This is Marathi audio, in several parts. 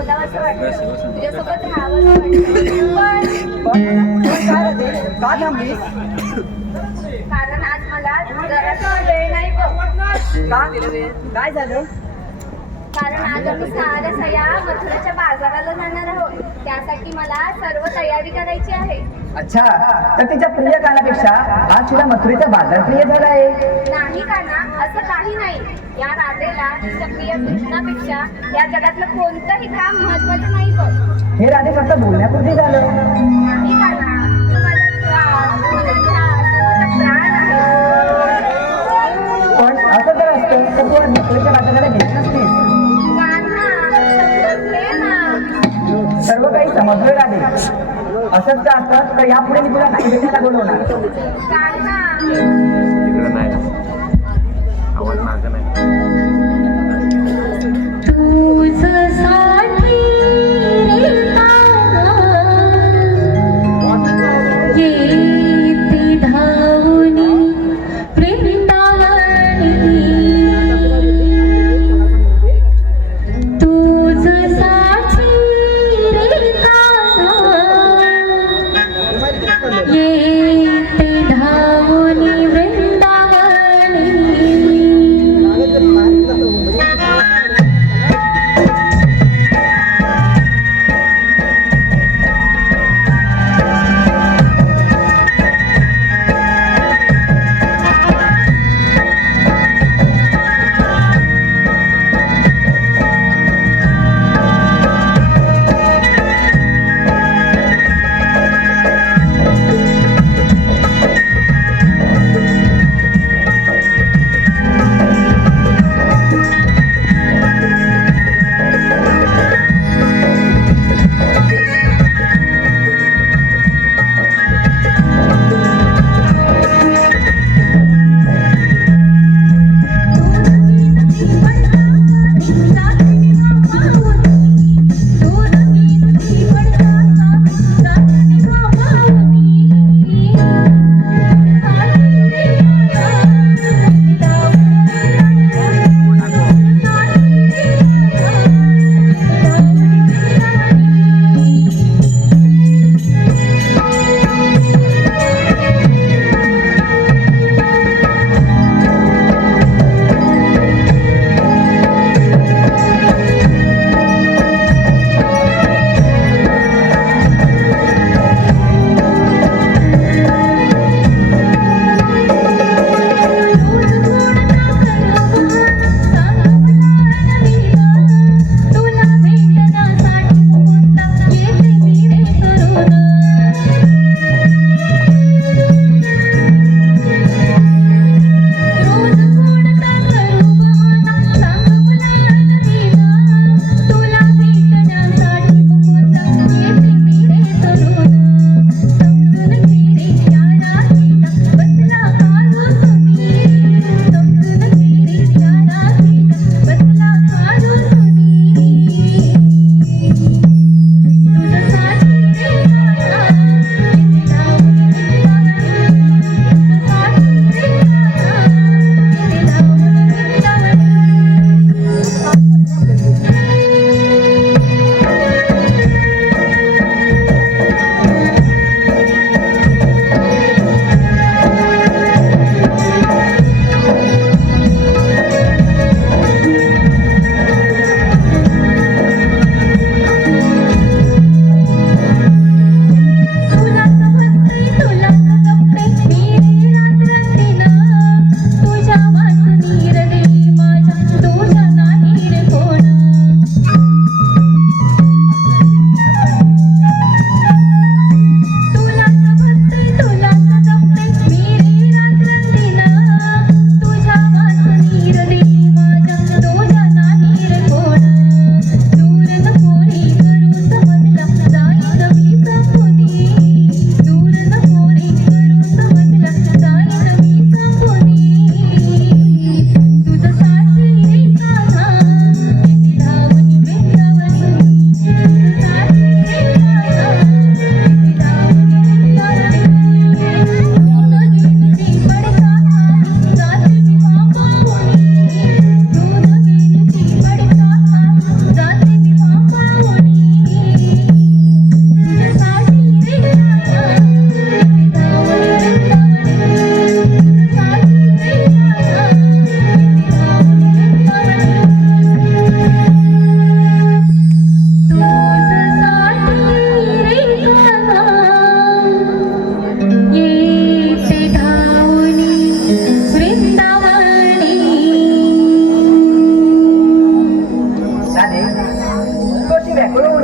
बोलावं असं वाटतं, तुझ्यासोबत राहावं असं वाटतं. का थांबलीस? कारण आज मला जरा वेळ नाही बघ. का गेलं वेळ? काय झालं? कारण आज आम्ही साऱ्या सया मथुरेच्या बाजाराला जाणार आहोत. त्यासाठी मला सर्व तयारी करायची आहे. अच्छा, तर तिच्या प्रिय गाण्यापेक्षा आज तुला मथुरेचा बाजार प्रिय झाला आहे. नाही का ना, असं काही नाही. या राधेला तिच्या प्रिय कृष्णापेक्षा या जगातलं कोणतंही काम महत्वाचं नाही बघ. हे राधे फक्त बोलण्यापुरते झालं. नाही का ना, तुम्हाला त्रास, तुम्हाला त्रास, तुम्हाला प्राण आहे. पण असं जर असतं तर तू आज मथुरेच्या बाजाराला घेत नसतीस. सर्व काही समजलं राधे. असंच जर असतं तर यापुढे मी तुला नाही भेटायला बोलवणार. तिकडं नाही आवाज मागं नाही.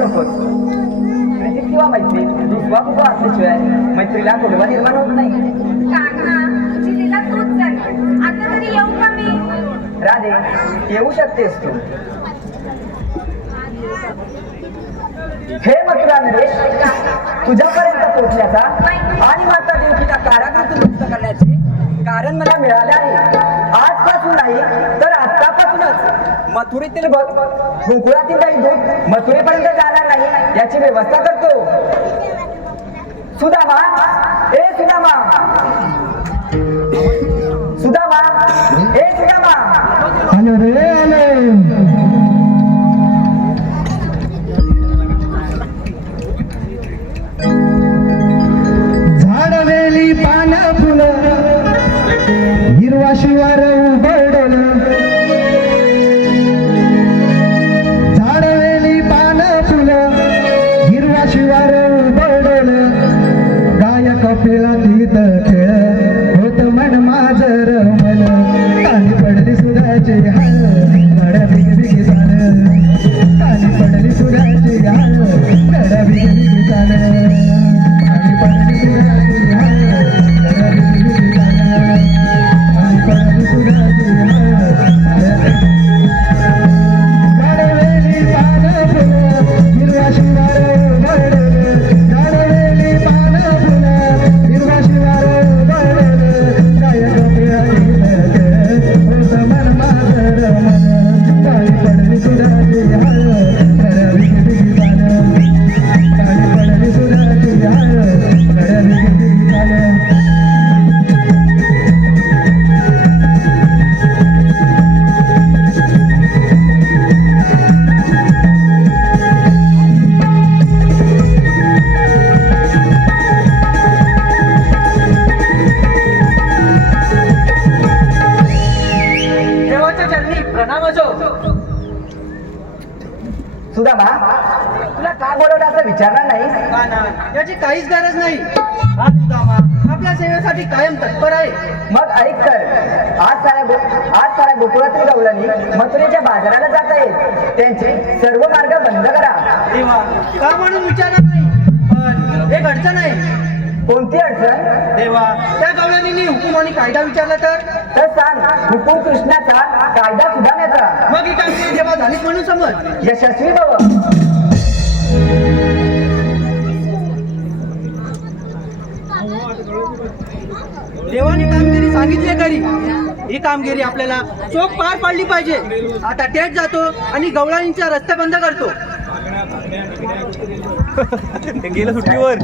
नकोस. प्रीती किंवा मैत्री विश्वास असल्याशिवाय मैत्रीला गोडवा निर्माण होत नाही. कान्हा तुझी लीला तूच जाणे. आता तरी येऊ का मी? राधे, येऊ शकतेस तू. हे मथुरा नरेश, तुझ्यापर्यंत पोहोचण्याचा आणि माता देवकीला कारागृहातून मुक्त करण्याचे कारण मला मिळाले आहे. आजपासून नाही तर आतापासूनच मथुरेतील गोकुळातील काही दूध मथुरेपर्यंत जाणार नाही याची व्यवस्था करतो. सुदामा, ए सुदामा, सुदामा, ए सुदामा. आलो रे आलो. झाडवेली पान फुलं हिरवा शिवार उबडलं. झाडवेली पान फुलं हिरवा शिवार उबडलं. गाय कपिला तीत खेळ होत मन माझं रमल. काली पडली सुराची हाल गड बिग बिग चाल. काली पडली सुराची हाल गड बिग बिग चाल. काली पडली सुराची हाल गड बिग बिग चाल. काली पडली सुराची हाल. झाडवेली पान फुलं हिरवा शिवार उबडलं. झाडवेली पान फुलं हिरवा शिवार उबडलं. गाय कपिला तीत खेळ होत मन माझं रमल. काली पडली सुराची हाल गड बिग बिग चाल. काली पडली सुराची हाल गड बिग बिग चाल. देवाच्या चरणी प्रणाम असो. सुदामा, तुला का बोलवलं असं विचारणार नाही? याची काहीच गरज नाही. हा सुदामा आपल्या सेवेसाठी कायम तत्पर आहे. मग ऐक तर, आज साऱ्या गोकुळातील गवळणी मथुरेच्या बाजाराला जात आहेत. त्यांचे सर्व मार्ग बंद करा. देवा का म्हणून विचारणार नाही, पण एक अडचण आहे. कोणती अडचण? देवा त्या गवळणींनी हुकूम आणि कायदा विचारला तर सांग. हुकूम कृष्णाचा, कायदा सुधारण्याचा. मग ही कामगिरी देवा झालीच म्हणून समज. यशस्वी भव. देवाने कामगिरी सांगितली खरी. ही कामगिरी आपल्याला चोख पार पाडली पाहिजे. आता तेच जातो आणि गवळणींचा रस्ते बंद करतो. गेलं सुट्टीवर.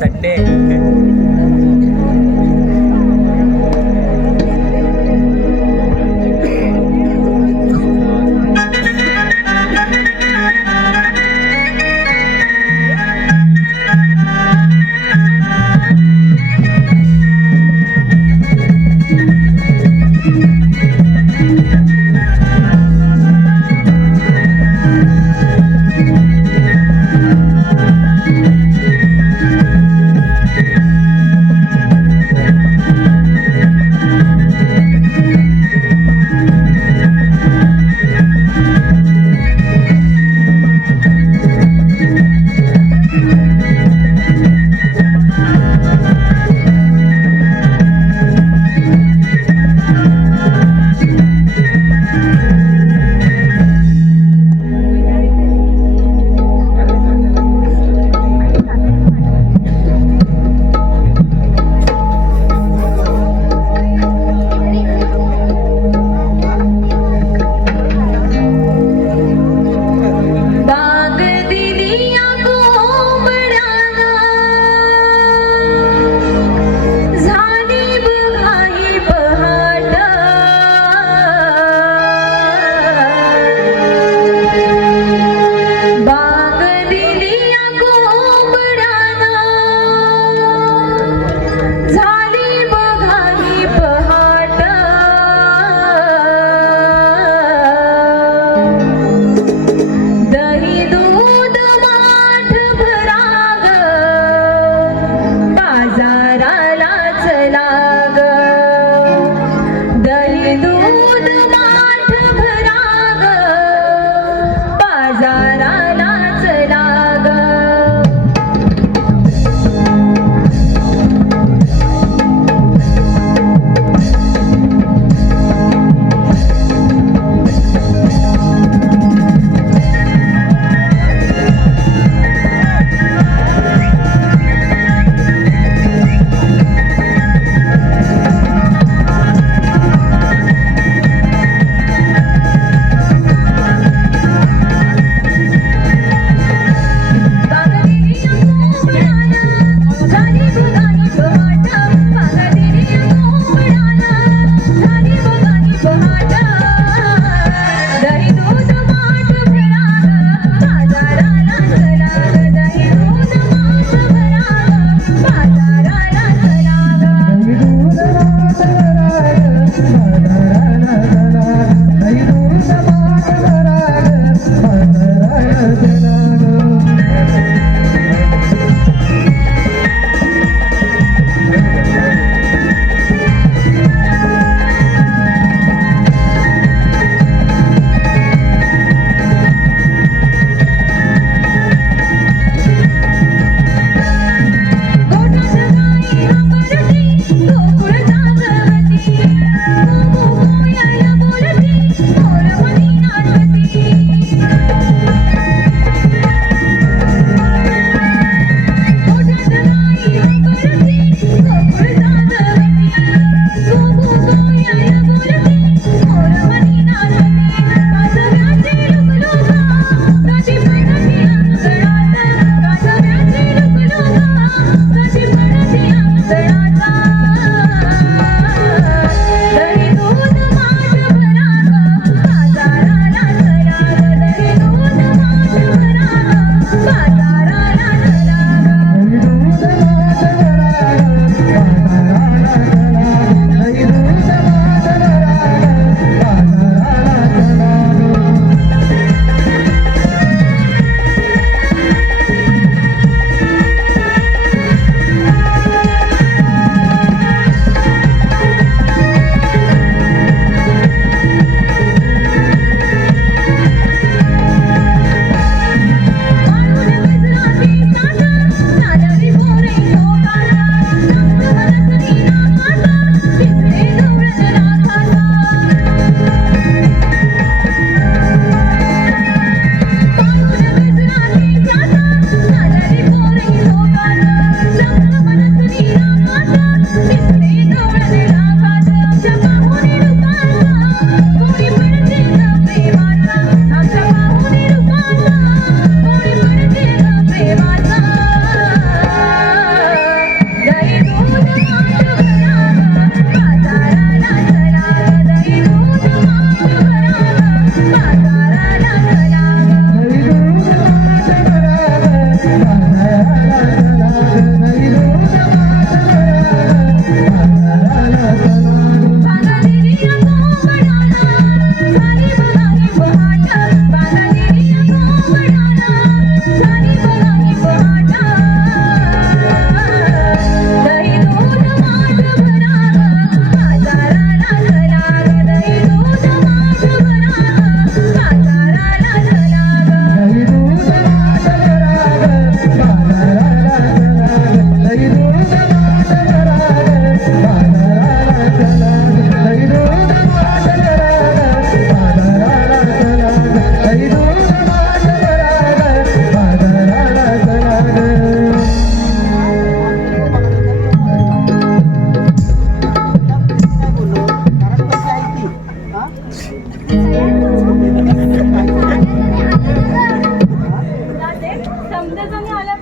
संडे.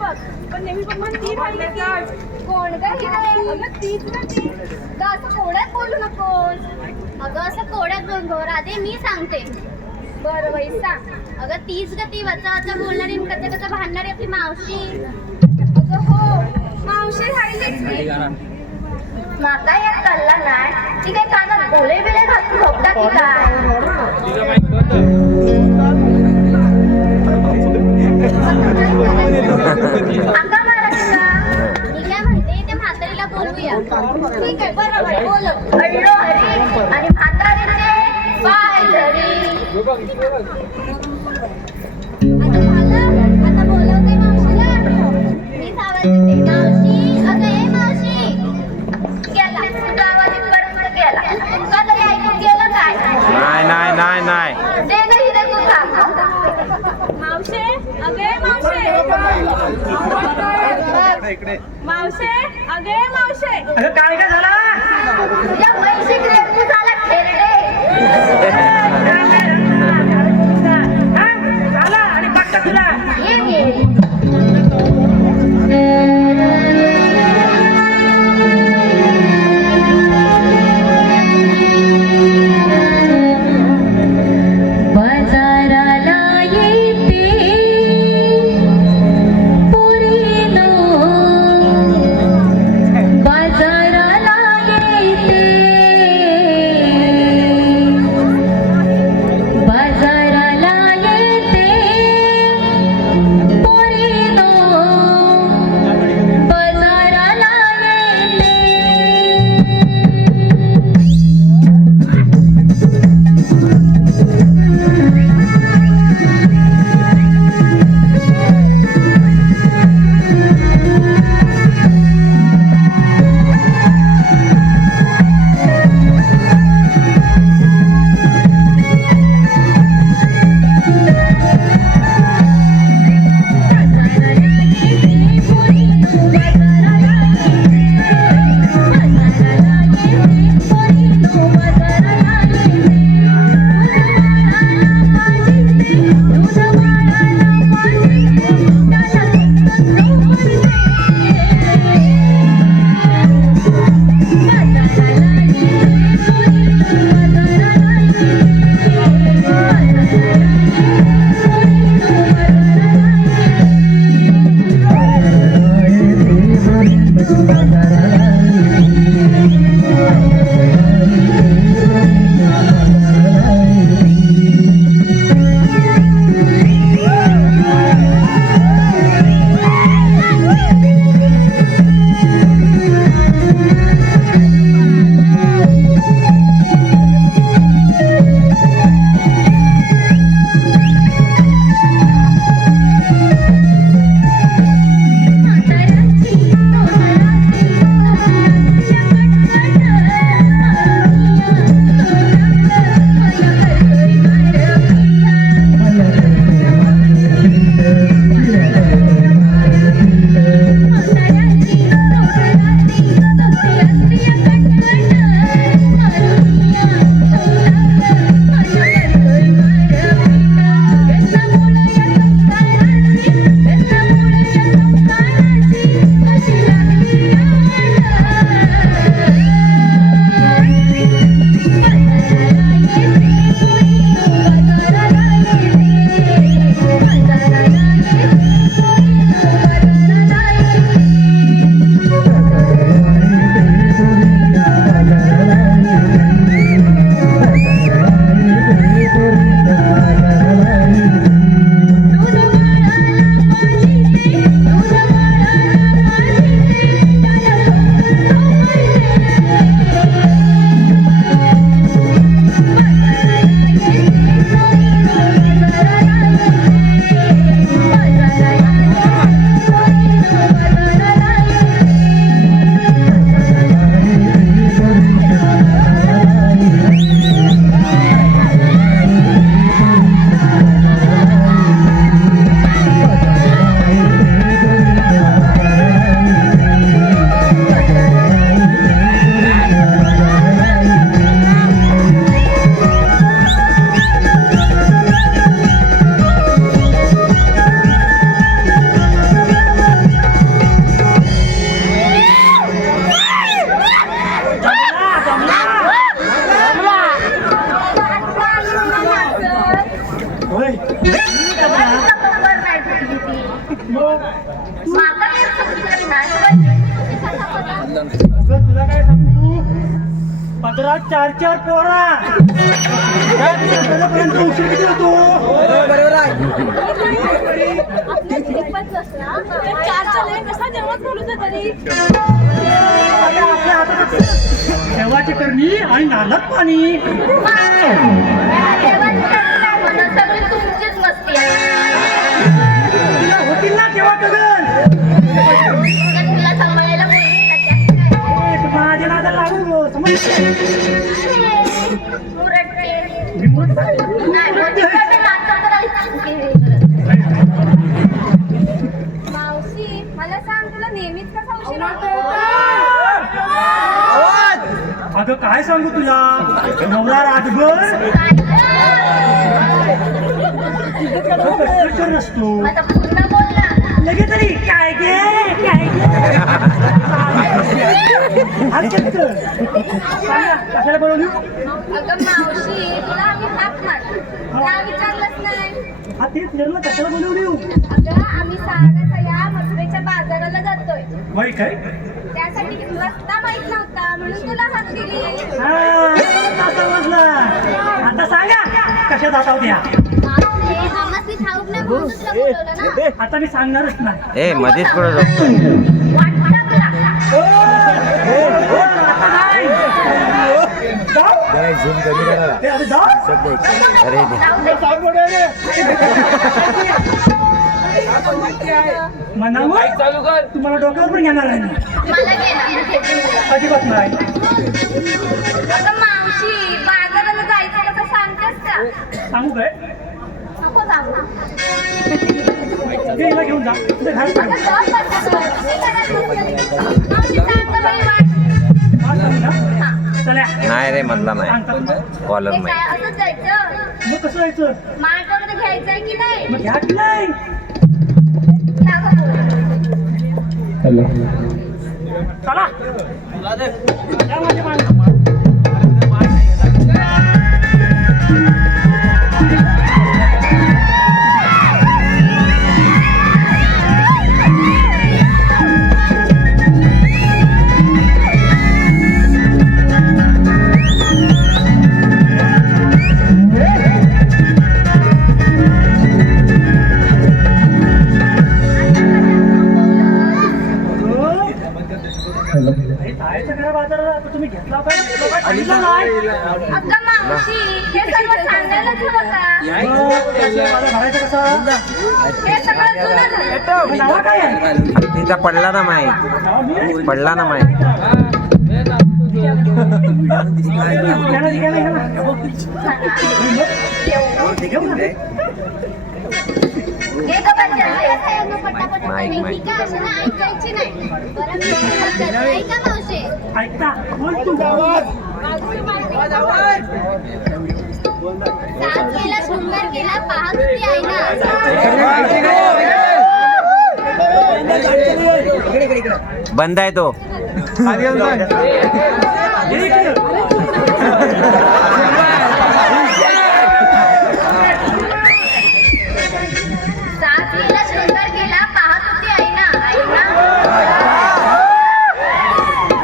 बघ पण नेहमी पण म्हणती राहिली की कोण ग ही नाही अगं तीच ना ती ग असं कोड्यात बोलू नकोस. अगं असं कोड्यात बोल गो राधे, मी सांगते. बरं बाई सांग. अगं तीच ग ती वचा वचा बोलणारी आणि कच्चा कच्चा भांडणारी आपली मावशी. अगं हो मावशी राहिलीच की. माका यात कळला नाही ती काय कानात बोले बिले घालून झोपता की काय. आका महाराष्ट्रा मी काय म्हणते त्या म्हातारीला बोलूया. ठीक आहे बरोबर बोल. अडलो हरी आणि म्हातारीचे पाय धरी. आता झालं आता बोलवते मावशीला. मी आवाज देते, मावशी अगं ए मावशी. गेला तुझा आवाज इथपर्यंत गेला. तुमका तरी ऐकून गेलं काय. नाही दे ना हिरे तू थांब. मावशे अगे मावशे मावशे अगे मावशे. काय काय झाला तुझ्या म्हैशी तू झाला खेरडे. झाला आणि पट्टा तुला ये बाजाराला येते पोरीनो, बाजाराला येते होय तुला खबर नाही कुठली ती. मग मागं एक सगळीकडे नाही कसा पता? अगं तुला काय सांगू 15-4 पोरा पर्यंत उशीर किती होतो बरोबर आहे. आपल्या ग्रुपच असला चारच्या लय कसा जेवण बोलू तरी आता आपल्या हातात देवाची करणी आणि नालात पाणी देवाची करणी नाही म्हणत, सगळी तुमचीच मस्ती आहे. तुला होतील ना केव्हा कगन तुला सांभाळायला कोणी नाही. माझ्या नादाला लागू नको, समजलं? मुरटते. मी म्हणतो. नाही, मोठीकडे माणसं तर आली चुकी करत. मावशी मला सांग तुला नेहमीच कसा उशीर होतो अगं काय सांगू तुला नवरा राजभर कष्टकर नसतो आता पूर्ण बोल ना. लगेच तरी काय गे सांगा कशाला बोलवली अगं मावशी तुला आम्ही हाक मारला त्या विचारलंच नाही हा तेच निर्णय कशाला बोलवली अगं आम्ही सारा या मथुरेच्या बाजाराला जातोय बाई काय त्यासाठी रस्ता माहित नव्हता म्हणून तुला हाक दिली हा समजलं आता सांगा कशा जाता द्या मावशी, आम्हासनी ठाऊक नाही म्हणून तुला बोलवलं ना. आता मी सांगणारच नाही ए मध्येच कुठं झोपतोय वाटतं मला. आता नाही. जाऊ? ए, अरे जाऊ? अरे म्हणावं तुम्हाला डोक्यावर पण घेणार आहे मी. मला घे ना, मी घेते तुला. अजिबात नाही अगं मावशी बाजाराला जायचं कसं सांगतेस का सांगू काय नको सांगू. ये, हिला घेऊन जा तुझ्या घरात अगं, सांग. जाऊ बस. मी घरात बसते. मावशी, सांग गं बाई, वाट. हा, सांग ना. चला नाही रे मधला नाही सांगतात ना. कॉलर हे नाही काय असंच जायचं? मग कसं जायचं मार्गावर घ्यायचंय की नाही? मग घ्या की नाही घ्या गं बोल. चला या माझ्या मागं. हे जायचं करा बाजाराला आता तुम्ही घेतला काय सांगितलं नाही अगं मावशी हे सर्व सांगायलाच हवं का मला भरायचं कसं हे सगळं जुनं झालं मग नावा काय आहे तिचा पडला ना माय नावा मी आहे? पडला ना माय घ्या ना. घेऊ ना. हे गं बच्चा, असं आहे गं पटापट. माईक, ही माईक. काय असं ना ऐकायची नाही. बरं, मी करते. ऐका मावशी. ऐकता बोल तू साज केला, शृंगार केला, पाहत होती आई ना. बंद आहे तो ये इकडे. साज केला, शृंगार केला, पाहत होती आई ना.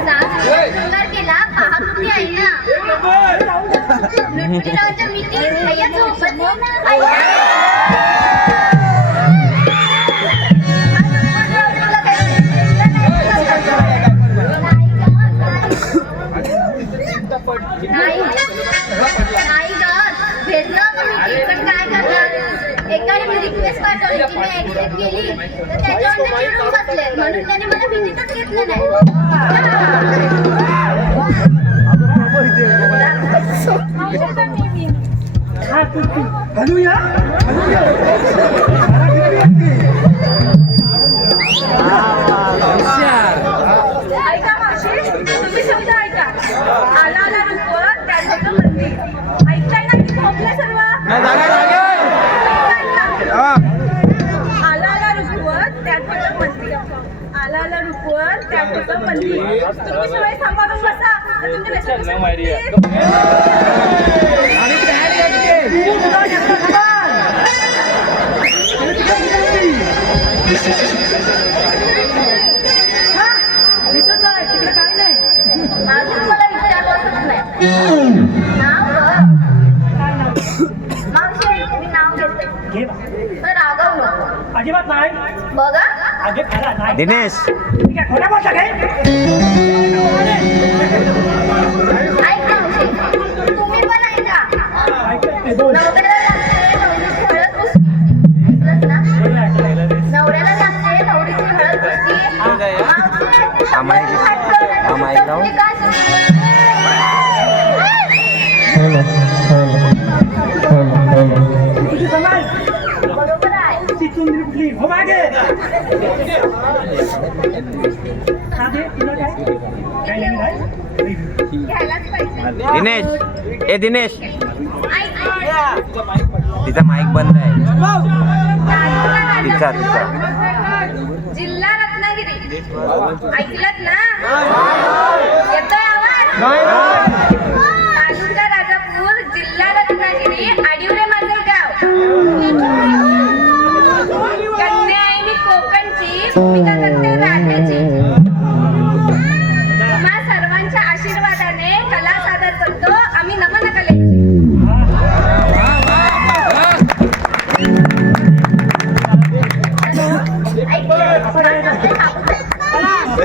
साज केला, शृंगार केला, पाहत होती आई ना. लुटपुटीरावांच्या मिठी भैया झोपत नाही ना. नाही गं, भेटलं तर मी पण काय करणार. एकाने मी रिक्वेस्ट पाठवली की मी ऍक्सेप्ट केली तर त्याच्यावर ते चिडून बसले म्हणून त्याने मला भेटीतच घेतलं नाही. हा तू घालूया ऐका मावशी तुम्ही शब्द ऐका आला आला रुपवत त्याचं मंदिर ऐकताय ना की झोपले सर्व आला आला रुपवत त्याचं मंदिर आला आला रुपवत त्याचं मंदिर तुम्ही सगळे सांभाळून बसा तुमच्या लक्षात घे बा. तर रागव नको. अजिबात नाही. बघा अगे खरा नाही. दिनेश ठीक आहे, खोट्या बोलता काय? ऐका मावशी, तुम्ही पण ऐका. ऐकलं? बोल. नवऱ्याला लागते नवरीची हळद पुसती. ऐकलंत ना? नवऱ्याला लागते नवरीची हळद पुसती. मावशी, आम्हाला- हात करण्याची आम्हाला लावू? तुम्ही काय सांगता? तुझी समाज बरोबर आहे. तिथून कुठली हो मागे साधे तुला काय नवीन आहे? घ्यायलाच पाहिजे. दिनेश ए दिनेश ऐका. तिचा माईक बंद आहे तिचा जिल्हा रत्नागिरी ऐकलत ना? येतोय आवाज? तालुका राजापूर, जिल्हा रत्नागिरी, आडिवरे माझं गाव. कन्या आहे मी कोकणची, भूमिका करते राधेची. तुम्हा सर्वांच्या आशीर्वादाने कला सादर करतो आम्ही नमन कलेची.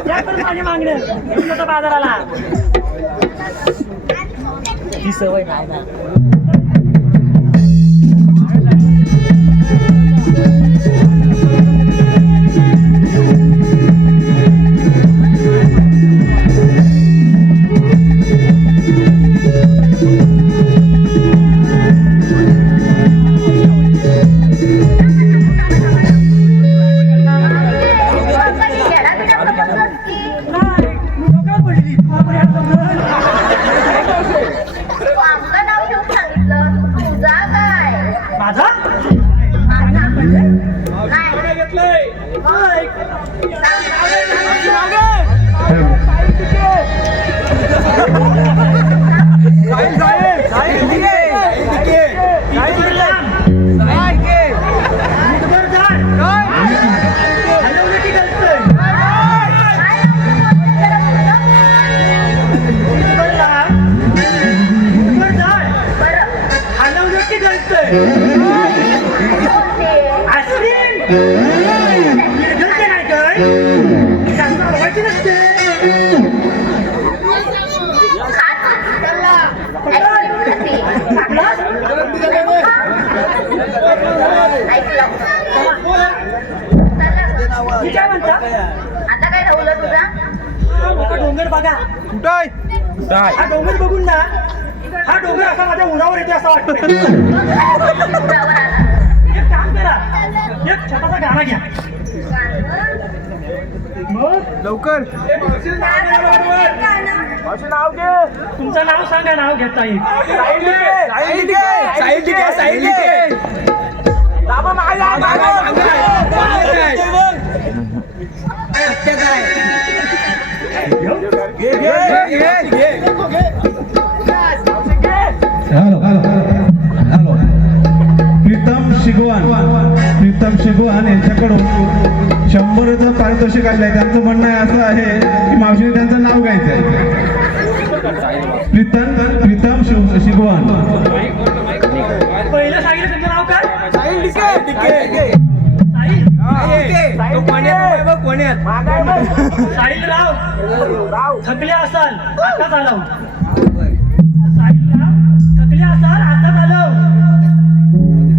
या तर माझी मागणी घेऊन येतो बाजाराला. ही सवय नाही ना. नाही, मी डोक्यावर पडली. बापरे, आता बरं. आमचं नाव घेऊन सांगितलं. तुझा काय? माझा माझा म्हणजे नाही. आता काय ठेवलं तुझा? डोंगर बघा. हा डोंगर बघून ना हा डोंगर असा माझ्या उरावर येते असं वाटतं. उरावर आला. एक काम करा, एक छोटासा गाणं घ्या. मग लवकर तुमचं नाव सांगा, नाव घेता येईल. हॅलो प्रीतम शिगवान यांच्याकडून 100चं पारितोषिक आलंय. त्यांचं म्हणणं असं आहे की मावशीने त्यांचं नाव घ्यायचं आहे. प्रीतम शिगवान. पहिलं सांगितलं तुमचं नाव काय? साहिल. साहिल राव थकले असाल आता चालव. साहिल राव थकले असाल आता चालव.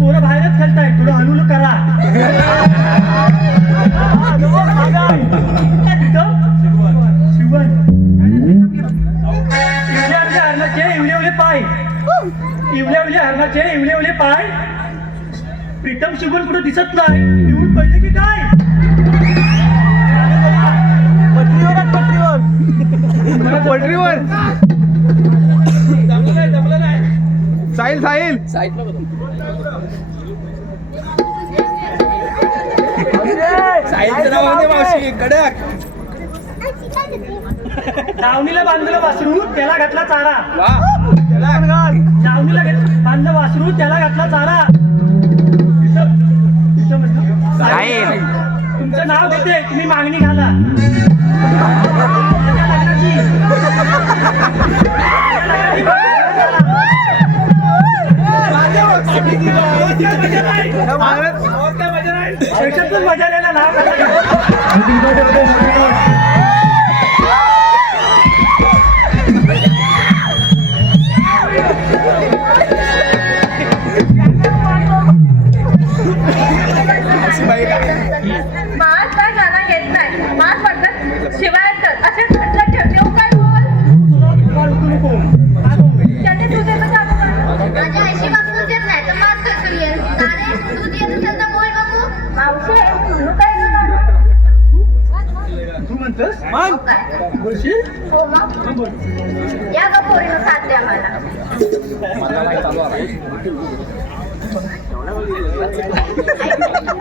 पोरं बाहेरच खेळताय, थोडं हलूल करा. शिवन इवल्या हरणाचे इवले पाय. इवल्या हरणाचे इवले पाय. प्रीतम शिवन कुठं दिसत नाही. येऊन पडले की काय? पटरीवर साहिल दावणीला बांधलं वासरू त्याला घातला चारा. दावणीला बांधलं वासरू त्याला घातला चारा. साहिल. तुमचं नाव घेते, तुम्ही मागणी घाला. त्याच्यातून मजा आलेला ना मोठी नोट होते, मोठी नोट. मास काय गाणं येत नाही. मास म्हणतात शिवाय येतात. असे म्हटलं ठेव काय बोल. त्याने तुझे तर चालू कर. माझ्या आईशी वापरून देत नाही तर मात कसं येईल अरे तू येत असेल तर बोल बघू मावशी तू काय गाणं? तू म्हणतोस काय बोलशील हो मग या ग पोरीनं साथ द्या मला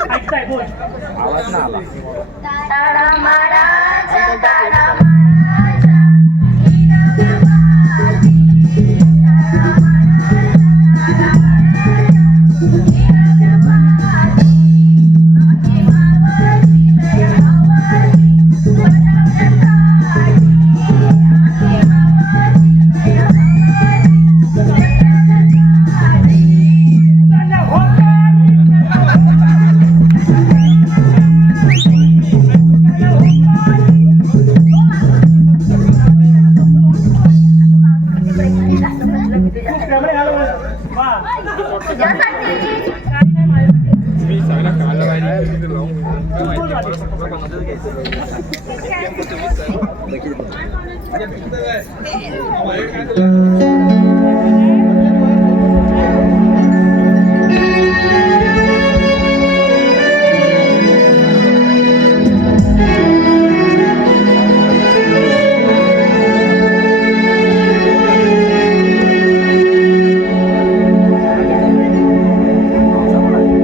ऐकताय बोल तारा माराच्या तारा माराच्या त्यामुळे घालव वा तुझ्यासाठी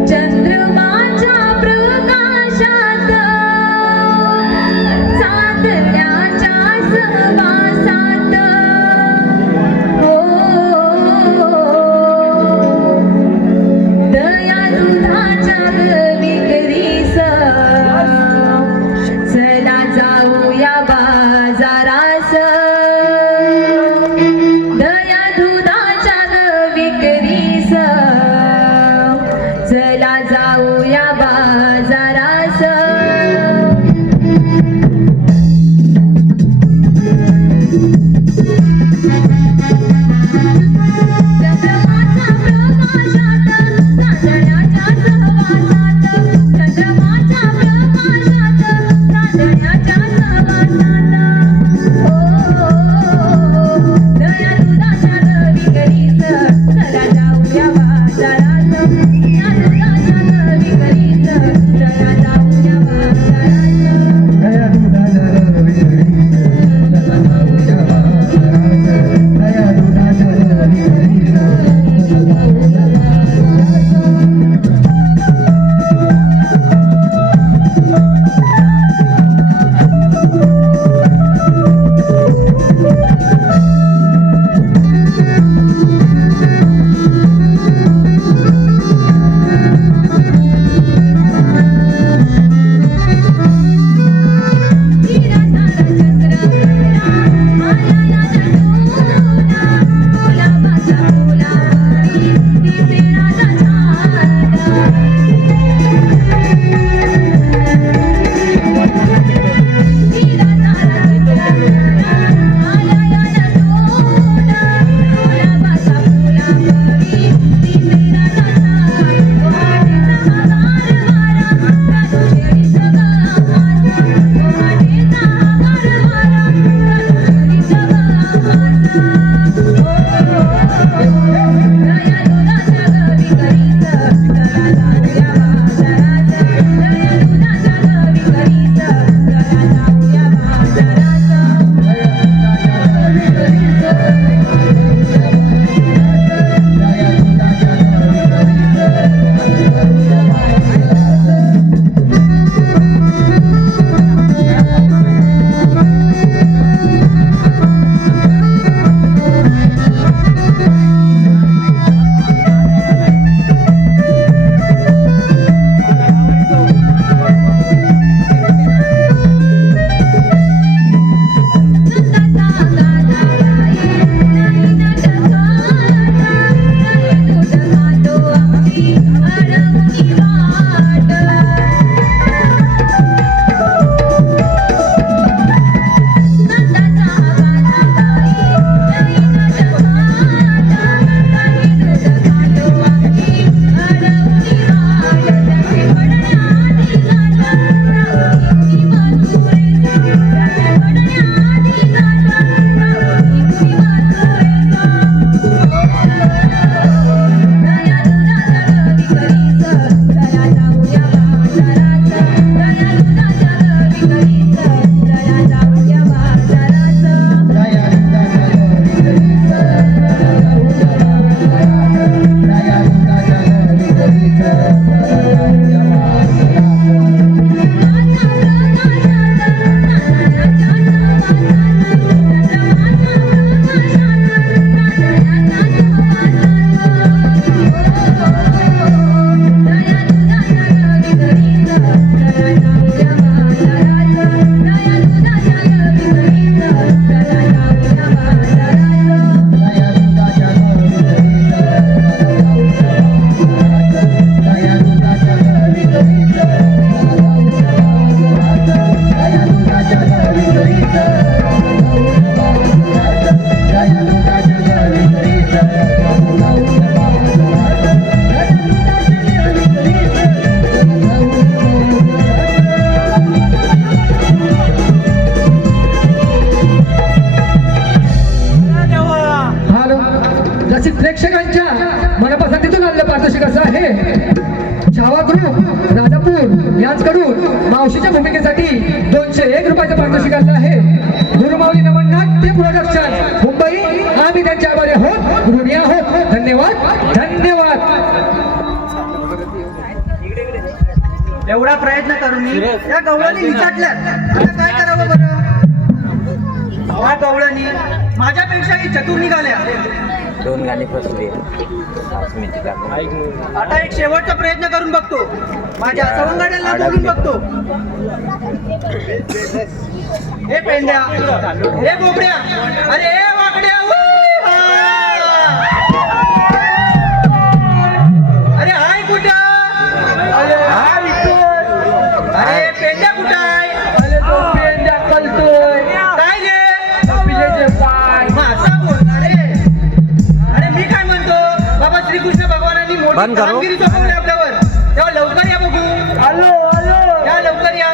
चंद्रमाच्या प्रकाशात चांदण्याच्या सहवासात हो छावा ग्रुप राजापूर यांच्याकडून मावशीच्या भूमिकेसाठी 201 रुपयाचं पारितोषिक आलं आहे. गुरुमाऊली नमन नाट्य प्रोडक्शन मुंबई, आम्ही त्यांच्या आभारी आहोत, ऋणी आहोत. धन्यवाद धन्यवाद. एवढा प्रयत्न करून त्या गवळणी निसटल्यात. आता काय करावं बरं? या गवळणी माझ्यापेक्षाही चतुर निघाल्या. 2 गाणी फसली अस्मिती काकू. आता एक शेवटचा प्रयत्न करून बघतो. माझ्या सवंगड्यांना बोलून बघतो. हे पेंड्या, हे बोबड्या, अरे हे वाकड्या, अरे हाय कुठं? अरे पेंड्या कुठं आहे? पेंड्या कळतोय काय रे? माझा बोलणार रे. अरे मी काय म्हणतो, बाबा श्रीकृष्ण भगवानांनी मोठी बंद करो. कामगिरी सोपवली आपल्यावर. तेव्हा लवकर या बघू. आलो या लवकर या.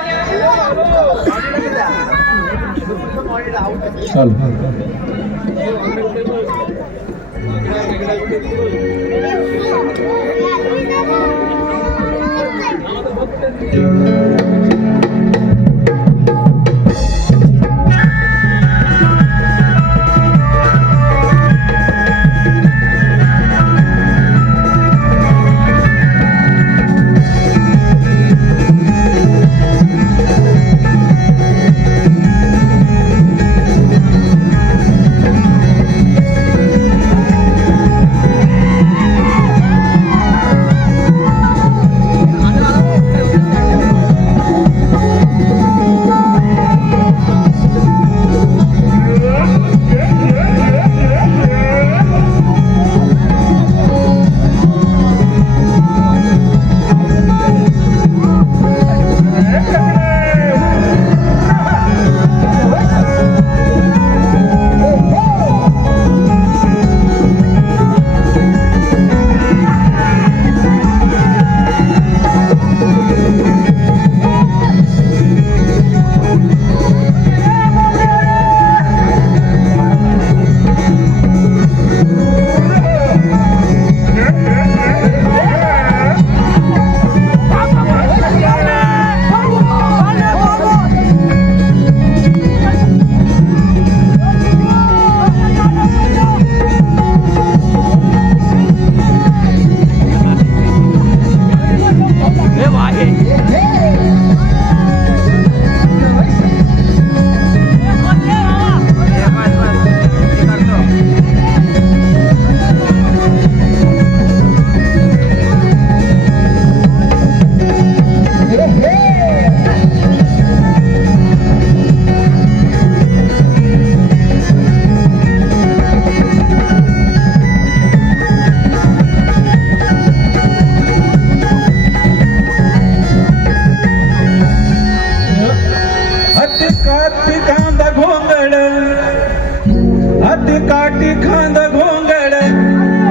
काठी खांद घोंगड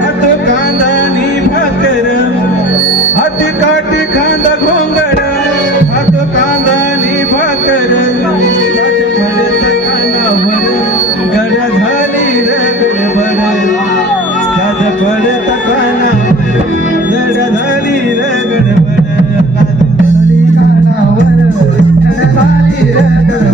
हात कांदानी भाकर हात काठी खांद घोंगड हात कांदानी भाकर गड झाली रगडबड साध पडत कानावर गड झाली रगडबड कानावर गड झाली रगडबड.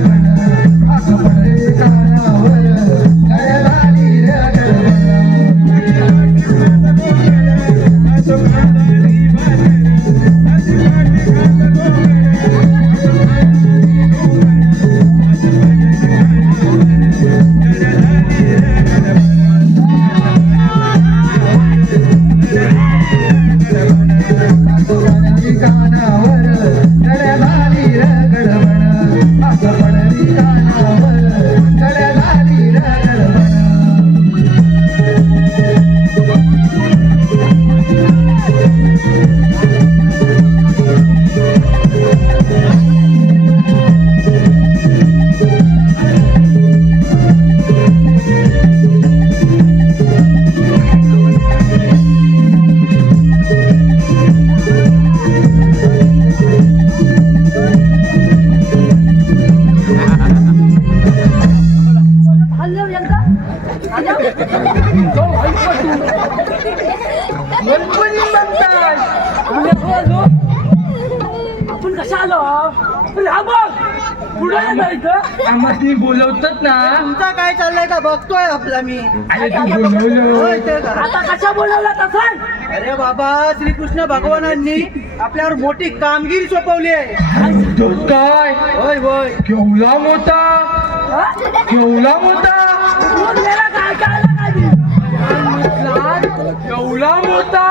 आपण कशा आलो पुढे जायचं आम्हाला बोलवतात ना. तुमचा काय चाललंय का बघतोय आपला मी. अरे तू बोलवलं. होय ते का? आता कशा बोलावला तसं अरे बाबा श्रीकृष्ण भगवानांनी आपल्यावर मोठी कामगिरी सोपवली आहे. काय होय होय. केवढा मोठा केवढा मोठा काय काय केवढा मोठा.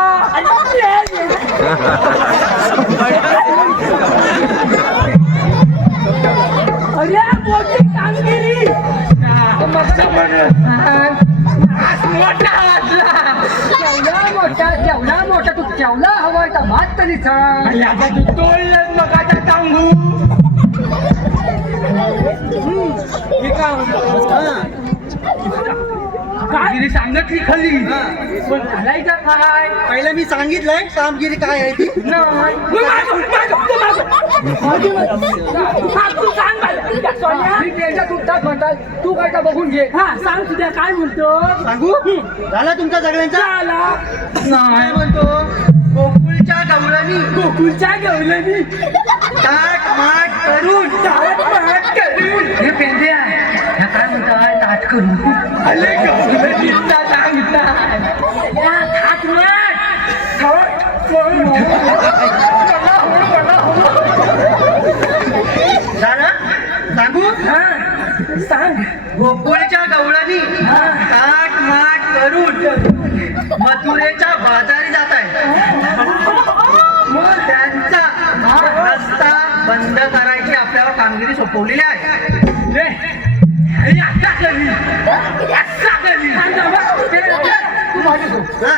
अरे मोठी कामगिरी केवढा मोठा तू केवढा हवाय का भात तरी सांग. आता तू तोडलंच मग आता सांगू. कामगिरी सांगितली खाली पण घालायचं काय. पहिलं मी सांगितलंय कामगिरी काय आहे ती. तू काय का बघून घे. हा सांग तुझ्या काय म्हणतो सांगू झाला तुमचा सगळ्यांचा. नाही म्हणतो गोकुळच्या गवळणी गोकुळच्या गवळणी ताट माट करून हे पेंद्या ह्या काय म्हणतात ताट करू. अरे गीता सांगितलं झाला सांगू सांग गोकुळच्या गवळणी ताट माट करून मथुरेच्या बाजारी जात आहे. त्यांचा रस्ता बंद करायची आपल्यावर कामगिरी सोपवलेली आहे. हा?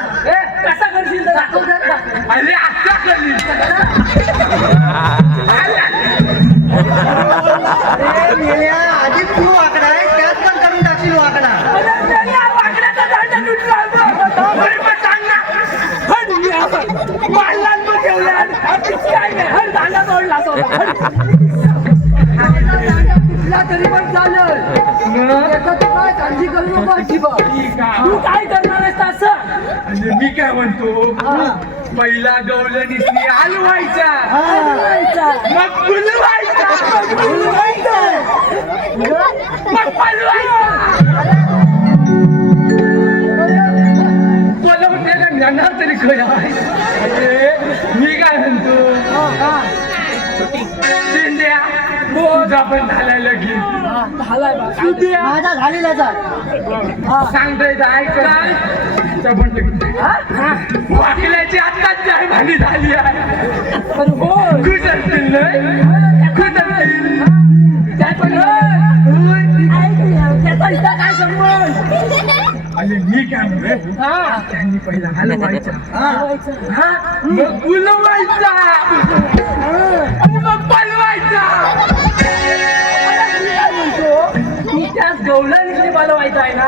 कसा करशील तर दाखव जरा. अरे आता कधी अरे मेल्या, आधीच तू आकडा आहे त्यात पण करून टाकशील आकडा. वाकड्याचा दांडा तुटला दांडा तोडला तरी पण चालेल. काय काळजी करू नको अजिबात. तू काय करणार आहेस असं. मी काय म्हणतो पहिला गवलनीतली हलवायचा मग फुलवायचा मग बोलवण्याला ज्ञानात तरी काय. मी काय म्हणतो शिंद्या तुझा पण झालाय लगीन. माझा झालेलाचा सांगतोय ऐकाय पण लगीन वाकल्याची आत्ताच जायमानी झाली आहे. खुश असतील खुश असतील काय संबंध. अरे मी काय म्हणतो त्यांनी पहिला हलवायचा मग फुलवायचा आणि मग बनवायचा. तू त्याच गवळणी बनवायचा आहे ना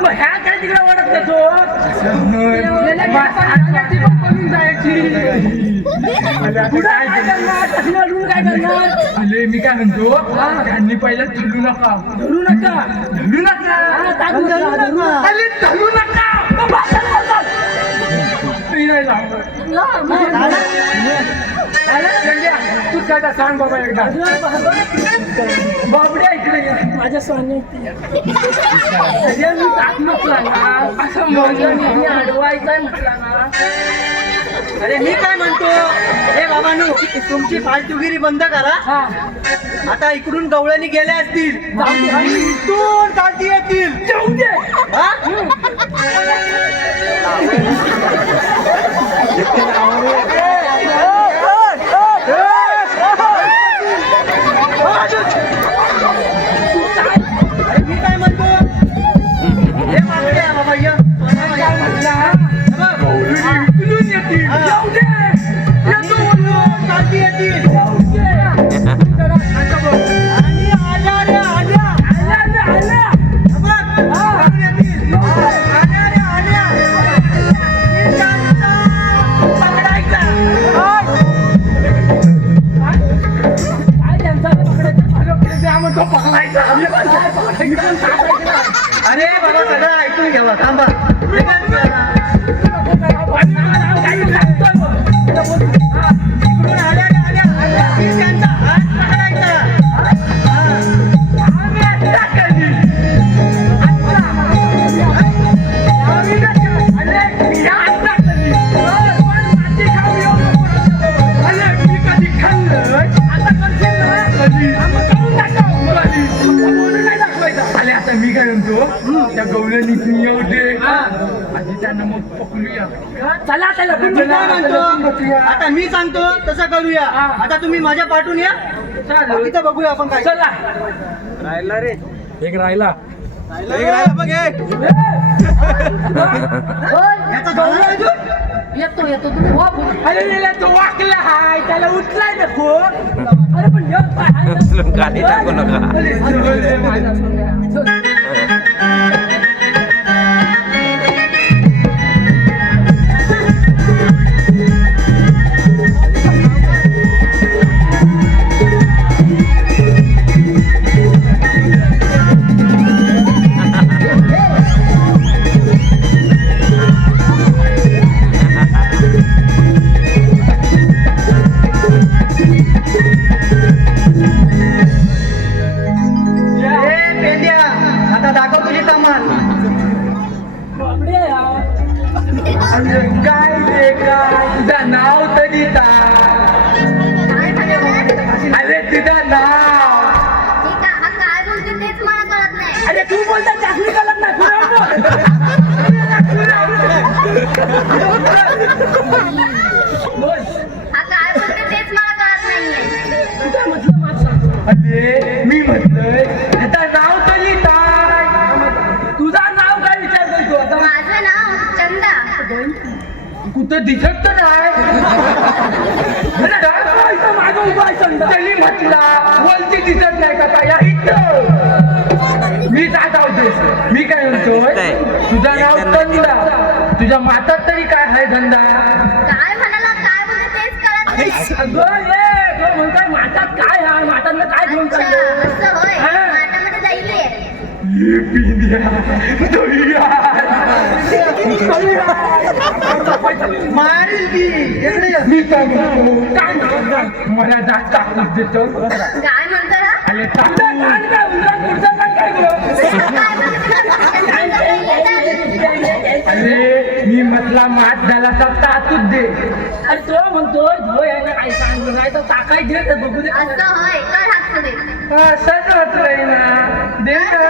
मग ह्या काय तिकडे वाटत नाही बनून जायची. काय करणार. अरे मी काय म्हणतो त्यांनी पहिला धरू नका धरू नका धरू नका अरे धरू नका. मी नाही लावणार. तू काय सांग बाबा एकदा बाबड्या इकडे ये. माझ्या स्वामी अरे मी टाक म्हटला ना असं म्हणलं अडवायचा म्हटला ना. अरे मी काय म्हणतो हे बाबांनो तुमची फालतूगिरी बंद करा. आता इकडून गवळणी गेल्या असतील आणि इथून काढती येतील. जाऊ दे. हा? अरे मी काय म्हणतो हे मागते बाबा ये. काय म्हटला इकडून येतील. जाऊ दे. काढती येतील जाऊ दे. आणि आल्या रे आल्या आला. बघ येतील आल्या रे आल्या पकडायचा. काय त्यांचा तो पकडायचा. अरे बाबा सगळं ऐकून घ्यावा थांबा. काय चला चला मी काय म्हणतो आता मी सांगतो तसं करूया आता तुम्ही माझ्या पाठून या तिथं बघूया आपण काय चला एक राहिला बघ याचा झाला नाही अजून? येतो अरे तो वाकला हाय त्याला उचलाय नको अरे पण ह्यो पाय हाय ना. उचलून खाली टाकू नका अरे, आता दाखव तुझी कमाल बापरे यार. काय रे काय तुझं नाव तरी काय म्हणाला? अरे तुझं नाव मी काय बोलते तेच मला कळत नाही. अरे तू बोलता चाचणी कलत नाही बोल हा काय बोलते तेच मला कळत नाहीये. तू काय म्हटलं माझं सांग. अरे मी म्हटलंय तुझं नाव तरी काय तुझं नाव काय विचारतोय तू आता माझं नाव चंदा. कुठं दिसत तर नाही मागं उभा आहे चंदा. तरी म्हटला वरती दिसत नाही का काय इथं मी जात आहोत मी काय म्हणतोय तुझं नाव चंदा तुझ्या मातात तरी काय आहे धंदा काय म्हणाला काय बोलते तेच कळत नाही. अगं ये तो म्हणताय माठात काय आहे माठातलं काय घेऊन अच्छा चाललं असं होय हा. माठामध्ये जाईल आहे. मारील ती इकडे ये. मी काय म्हणतो काय नाव मला जास्त ताकद देतो काय म्हणतो हा? अरे तुझं कान काय उंदरा पुढचं कान काय गं? अरे मी म्हटला मात झाला तर तातूच दे अरे तो म्हणतोय धो यायला काय सांग नाही तर टाकाय दे तर बघू दे असं होय कर हात दे. असंच होतलंय ना दे ना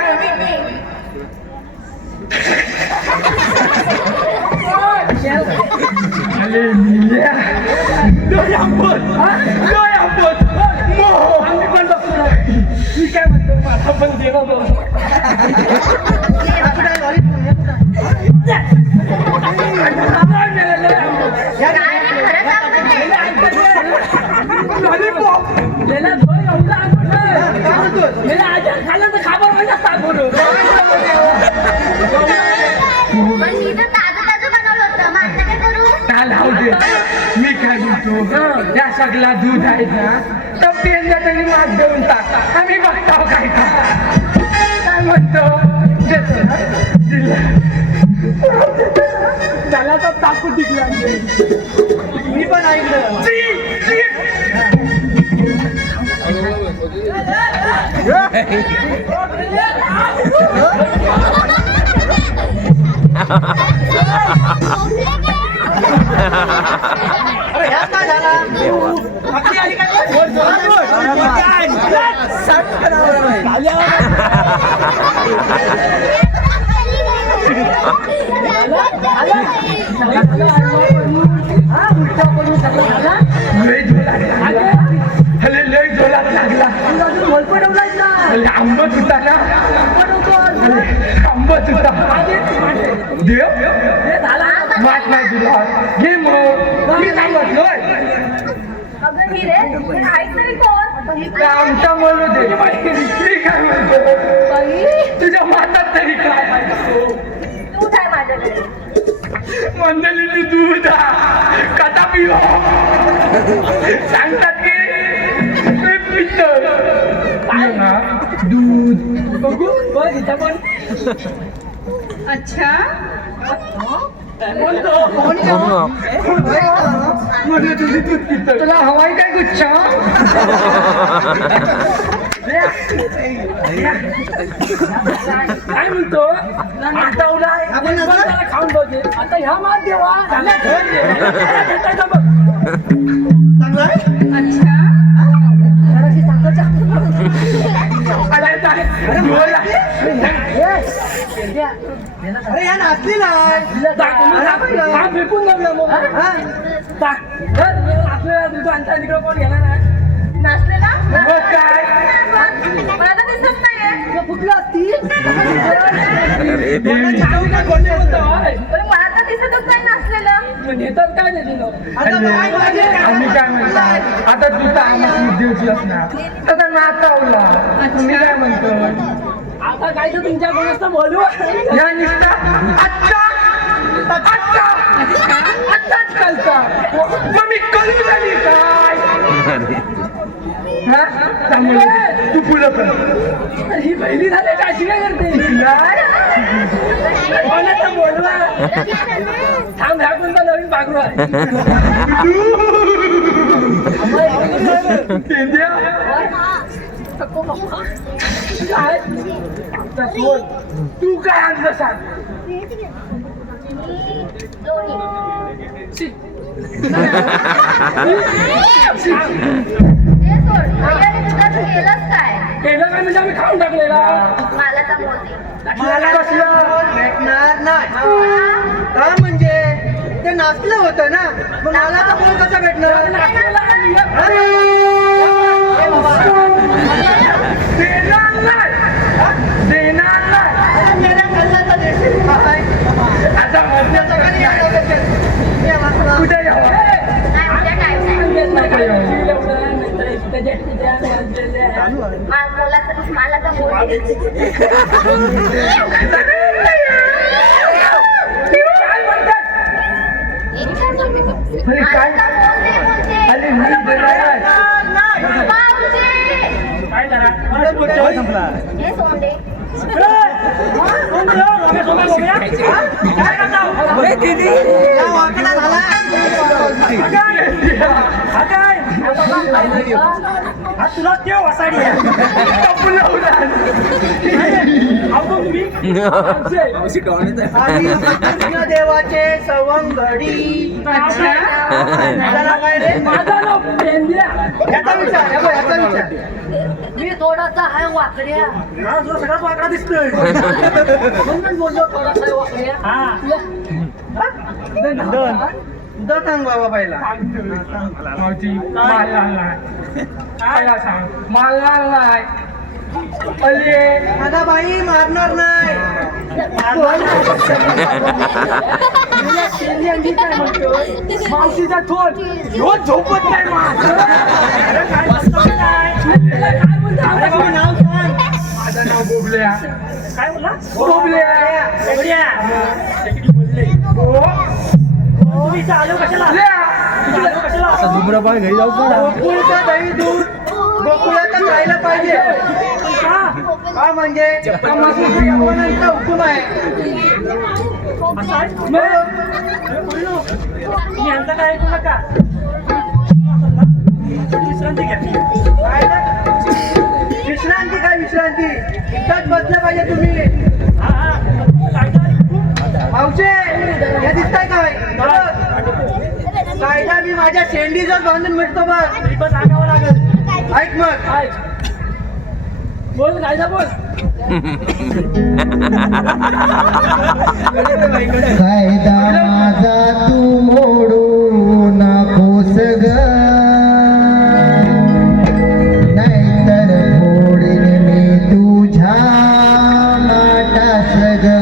अरे मिया डोळे आंबट डोळे आंबट मोह आम्ही पण बघतो मी काय म्हणतो मला पण दे ना दोन. काय रे खरं सांगतोय? गेला धो एवढा आंबट गेला आजार खाल्लं तर खाबर म्हणजे साबून पण मी तर ताजं बनवलं होतं मग आता काय करू? काल हाव दे मी काय म्हणतो त्या सगळा दूध आहे ना तर पेंजा तरी मात देऊन टाक आम्ही बघतो काय काय म्हणतो देतो ना दिलं त्याला तर टाकू टिकला मी पण ऐकलं अरे ह्या काय झाला आपली आली काय लय झोलात लागला अरे लय झोलात लागला अरे आंबट होता ना अरे आंबट होता देव मात नाही तुला घे मग मी काय म्हटलोय अगं हिरे हे आहेत तरी कोण आमच्या म्हणू दे मी काय म्हणतो तुझ्या मातात तरी काय आहे? दूध आहे माझ्याकडे मंडळीने दूध कथा पिवा सांगतात की ते पितं. पिऊ ना दूध बघू बघ इथं पण अच्छा म्हणजे तुझी दूध पितं तुला हवाई काय गुच्छा काय म्हणतो आता उलाय खाऊन बघे आता ह्या मात देवा झाल्या चांगला आहे? अच्छा अरे अरे या ना नाचली नाही फेकून जाऊया मग हा? तिकडे कोण घेणार आहे नाचलेला काय मला तर दिसत नाहीये कुठलं असतील पण मला तर दिसतच नाही नाचलेलं नेतात काय नाही आम्ही काय म्हणतो आता तू तर आम्हाला दिवशीच ना आता नाचावला तुम्ही काय म्हणतो आता काय तर तुमच्या कोणाचा बोलू या निष्ठा आत्ता आत्ता आत्ताच कळता मग मी करू झाली काय हा? त्यामुळे तू पुढं कर ही पहिली झाली काशी काय करते कोणाचा बोलवा थांब ह्या कोणता नवीन पाखरू आहे काय? आता सोड. तू काय आणलं सांग ते सोड भैयाने दुधाचं केलंच काय केलं काय म्हणजे आम्ही खाऊन टाकलेला मला तर मोदी मला कसलं भेटणार नाही का म्हणजे ते नाचलं होतं ना मग मला तर बोल कसं भेटणार देणार नाही देणार नाही मेल्या खाल्ल्याचा देशील काय? आता त्याचं कधी आलं त्याच्यात? मी वाचला. कुठे यावं नाही उद्या काय चालू आहे. मला तर मोदी अरे काय अरे मी देणार नाही काय करा अरे पुढच्या संपला. हे सोंडे या वाकडा झाला. हा तुला तेव्हा वसाडी आणि कृष्ण देवाचे सवंगडी त्याला काय रे? माझा नाव पेंद्या याचा विचार हे बघ, याचा विचार मी थोडासा हाय वाकड्या हा, तुला सगळाच वाकडा दिसतोय म्हणून बोललो थोडासा वाकड्या हा द सांग बाबा पहिला मावशी मला नाही काय सांग मला नाही अरे माझा बाई मारणार नाही मावशीचा थोड रोज झोपत नाही अरे बाबा नाव सांग माझं नाव बोबल्या काय बोलला बोबल्या तुम्ही इथं आलो कशाला आलो कशाला धुम्रपान घरी जाऊ का गोकुळचं दही दूध गोकुळातच राहिलं पाहिजे का म्हणजे भगवानांचा हुकूम आहे असं आहे? तुम्ही यांचं काय ऐकू नका विश्रांती घ्या काय ना? विश्रांती काय विश्रांती इथंच बसलं पाहिजे तुम्ही हा हा कायदा ऐकू? मावशे हे दिसतंय काय कायदा मी माझ्या शेंडीच बांधून मिळतो बघ तरी पण सांगावं लागेल ऐक मग ऐक बोल कायदा बोल कायदा माझा तू मोडू नकोस ग नाहीतर फोडीन मी तुझ्या माटास ग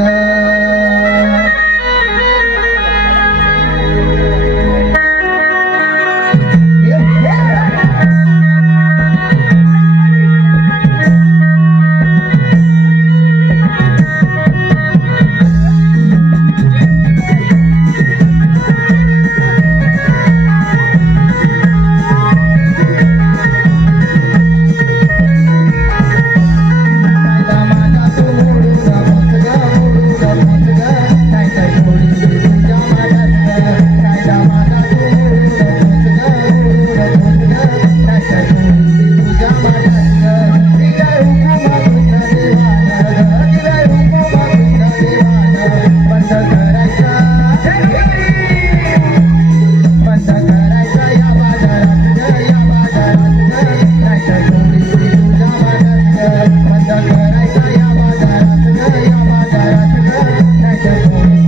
Thank you.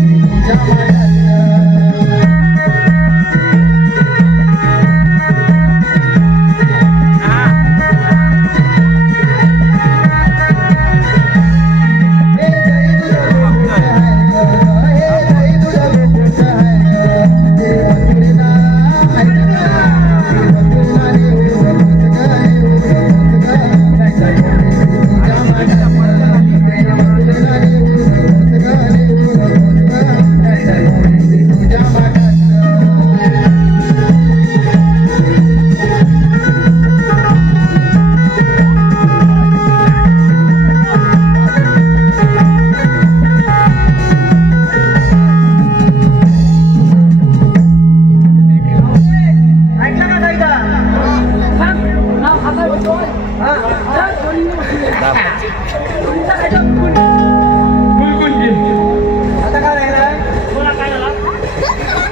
आता काय राहिलाय बोला काय झाला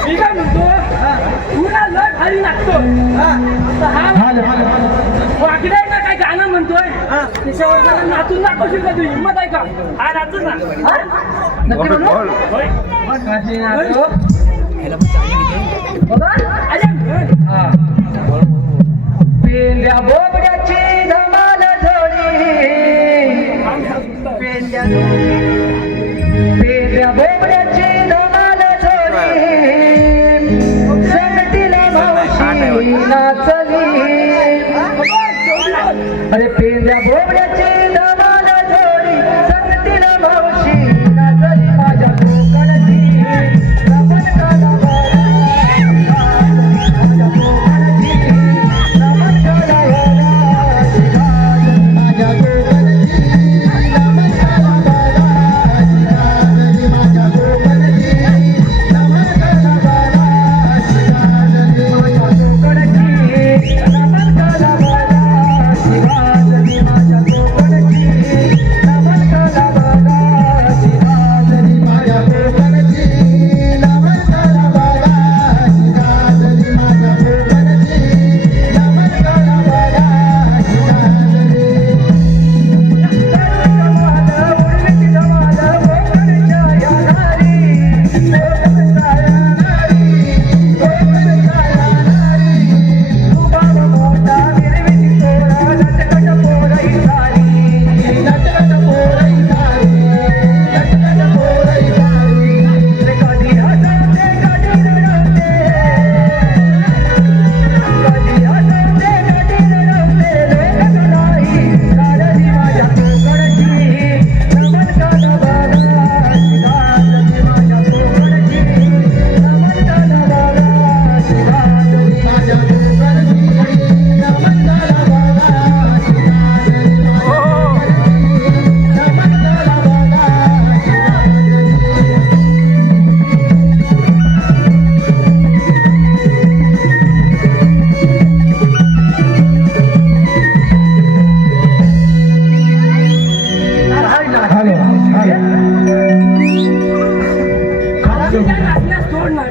मी काय म्हणतो तू ना लय भारी लागतो वाकडे आहे ना काय गाणं म्हणतोय त्याच्यावर जरा नाचून दाखवशील का तू हिंमत आहे का हा नाचून ना नक्की म्हणू? होय. बघा. हा. पेंद्या बोबड्याची धमाल जोडी पेंद्या बोबड्याची धमाल जोडी संगतीला मावशी नाचली अरे पेंद्या बोबड्याची धमाल जोडी संगतीला मावशी नाचली माझ्या कोकणाची रमण काला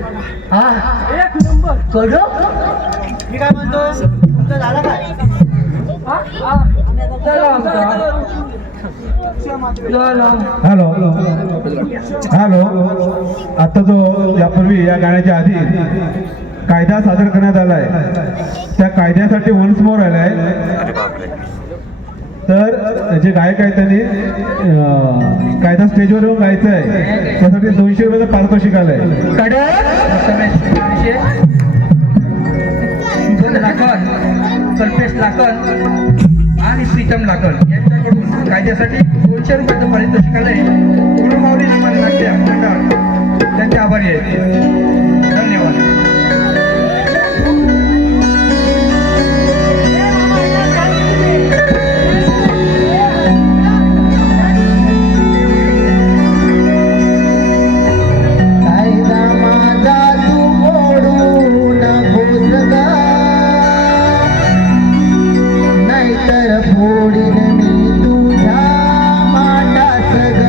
एक नंबर करू मी काय म्हणतो तुमचं झालं काय हॅलो हॅलो आता जो यापूर्वी या गाण्याच्या आधी कायदा सादर करण्यात आलाय त्या कायद्यासाठी वन्स मोर आलाय तर जे गायक आहेत त्यांनी कायदा स्टेजवर येऊन गायचं आहे त्यासाठी 200 रुपयाचं पारितोषिक आलंय शुभन लाखन कल्पेश लाखन आणि प्रीतम लाखन यांच्याकडून कायद्यासाठी 200 रुपयाचं पारितोषिक आलंय गुरुमावली निर्माण नाट्य मंडळ त्यांचे आभारी आहेत धन्यवाद कायदा माझा तू मोडू नकोस ग नाहीतर फोडीन मी तुझ्या माटास ग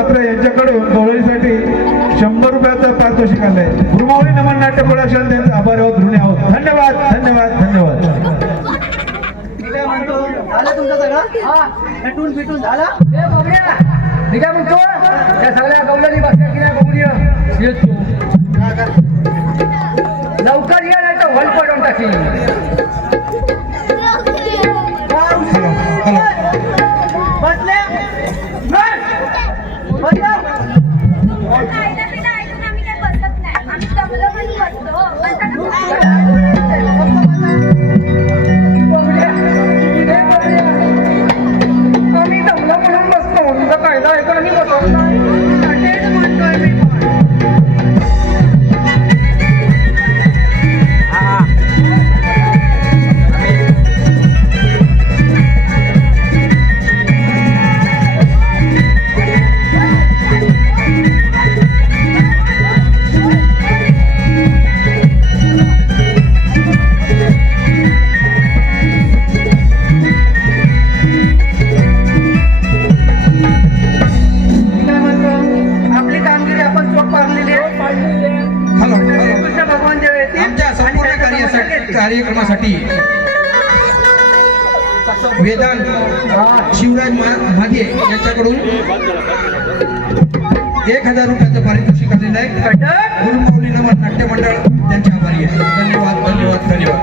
म्हात्रे यांच्याकडून गवळणीसाठी 100 रुपयाचं पारितोषिक आलंय. गुरुमाऊली नमन नाट्य प्रोडक्शन त्यांचा आभार आहोत, ऋणी आहोत. धन्यवाद धन्यवाद धन्यवाद. मी काय म्हणतो, झालं तुमचं सगळं नटून पिटून झाला? मी काय म्हणतो त्या सगळ्या गवळणी बसल्या की नाही बघून येतो लवकर ये नाही तर हॉल पडून टाकी. बसले कायदा बिदा ऐकून आम्ही काय बसत नाही. आम्ही जमलं पण बसतो. आम्ही जमलं म्हणून बसतो तुझा कायदा ऐकून आम्ही बसत नाही. तेच म्हणतोय मी पण. मी काय म्हणतो, आपली कामगिरी आपण चोख पारलेली आहे. कृष्ण भगवान जेव्हा येतील आमच्या आणि संपूर्ण त्यांच्या कार्यक्रमासाठी वेदांत शिवराज मागे यांच्याकडून 1000 रुपयाचं पारितोषिक आलेलं आहे. गुरुमाऊली नमन नाट्य मंडळ त्यांचे आभारी आहे. धन्यवाद धन्यवाद धन्यवाद.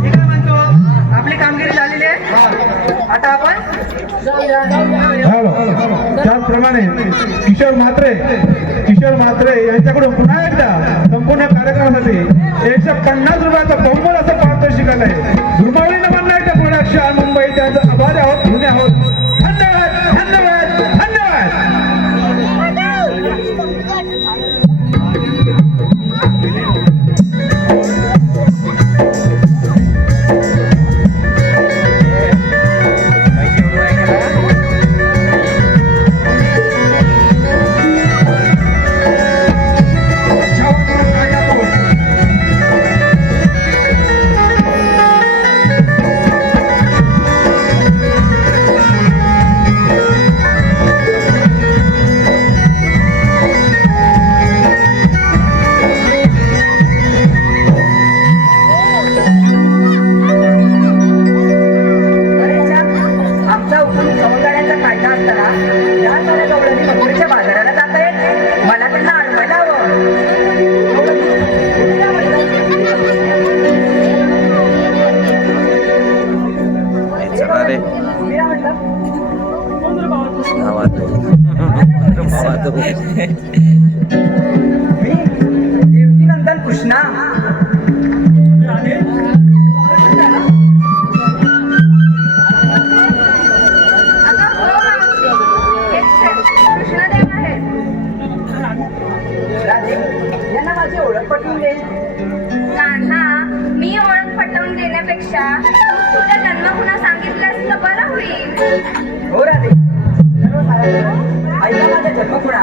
मी काय म्हणतो, आपली कामगिरी झालेली आहे. आता आपण त्याचप्रमाणे किशोर म्हात्रे यांच्याकडून पुन्हा एकदा संपूर्ण कार्यक्रमासाठी 150 रुपयाचं बहुमोल असं पारितोषिक आलंय. गुरुमाऊली नमन नाट्य प्रोडक्शन मुंबई त्यांचं आभारी आहोत, ऋणी आहोत. धन्यवाद धन्यवाद धन्यवाद. आमचा हुकूम समुदायाचा कायदा असताना या साऱ्या गवळणी मथुरेच्या बाजाराला जात आहेत. मला त्यांना अडवायला चला रे मी देवकी नंदन कृष्णा आता हो मावशी. हेच कृष्णदेव आहेत. राजे यांना माझी ओळख पटवून दे. कान्हा, मी ओळख पटवून देण्यापेक्षा तू तुझा जन्म पुन्हा सांगितलंस तर बरं होईल. हो राधे सर्व सारा ऐका माझा जन्म पुन्हा.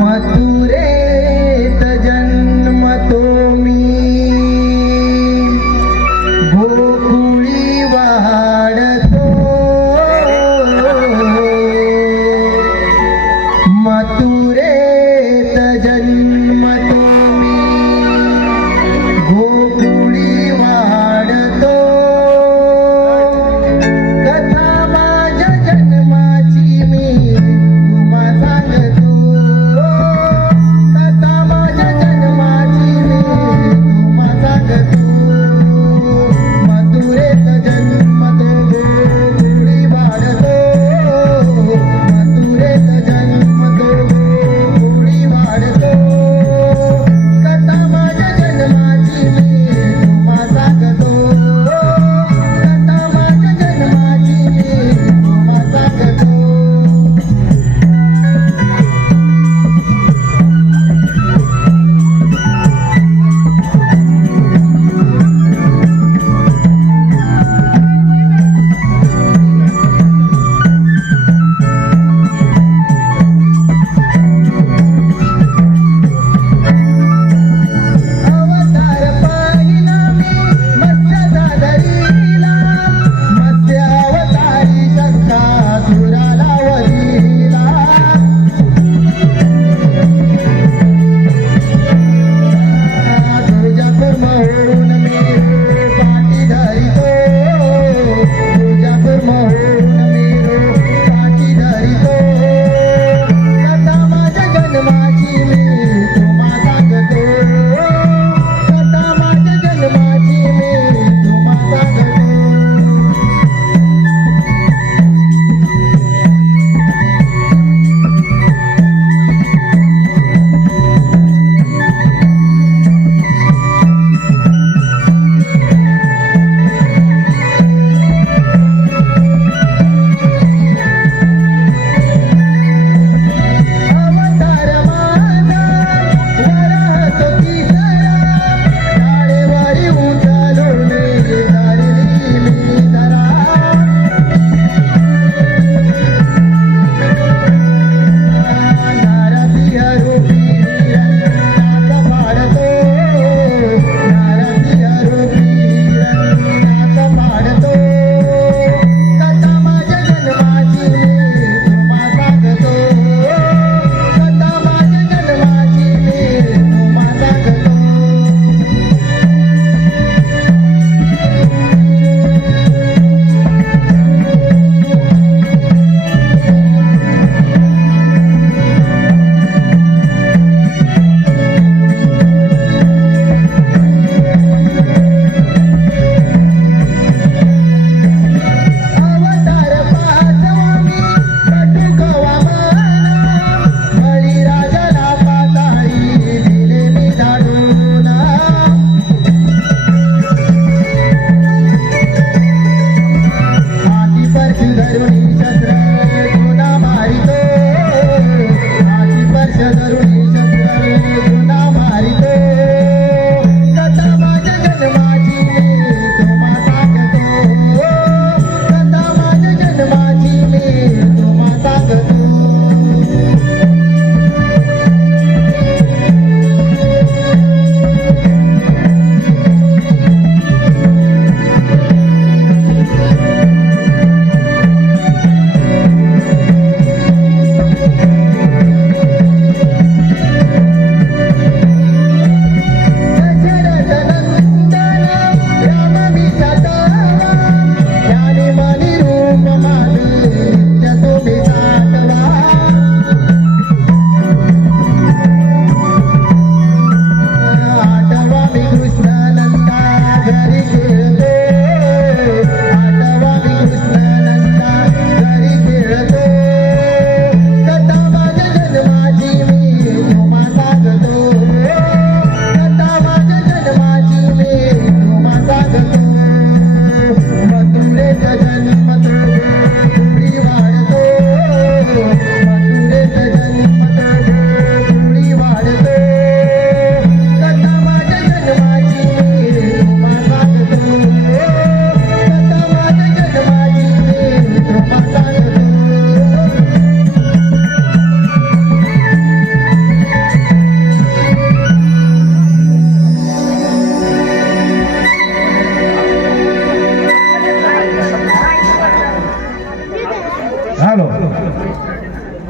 मथुरेत जन्मतो मी, गोकुळी वाढतो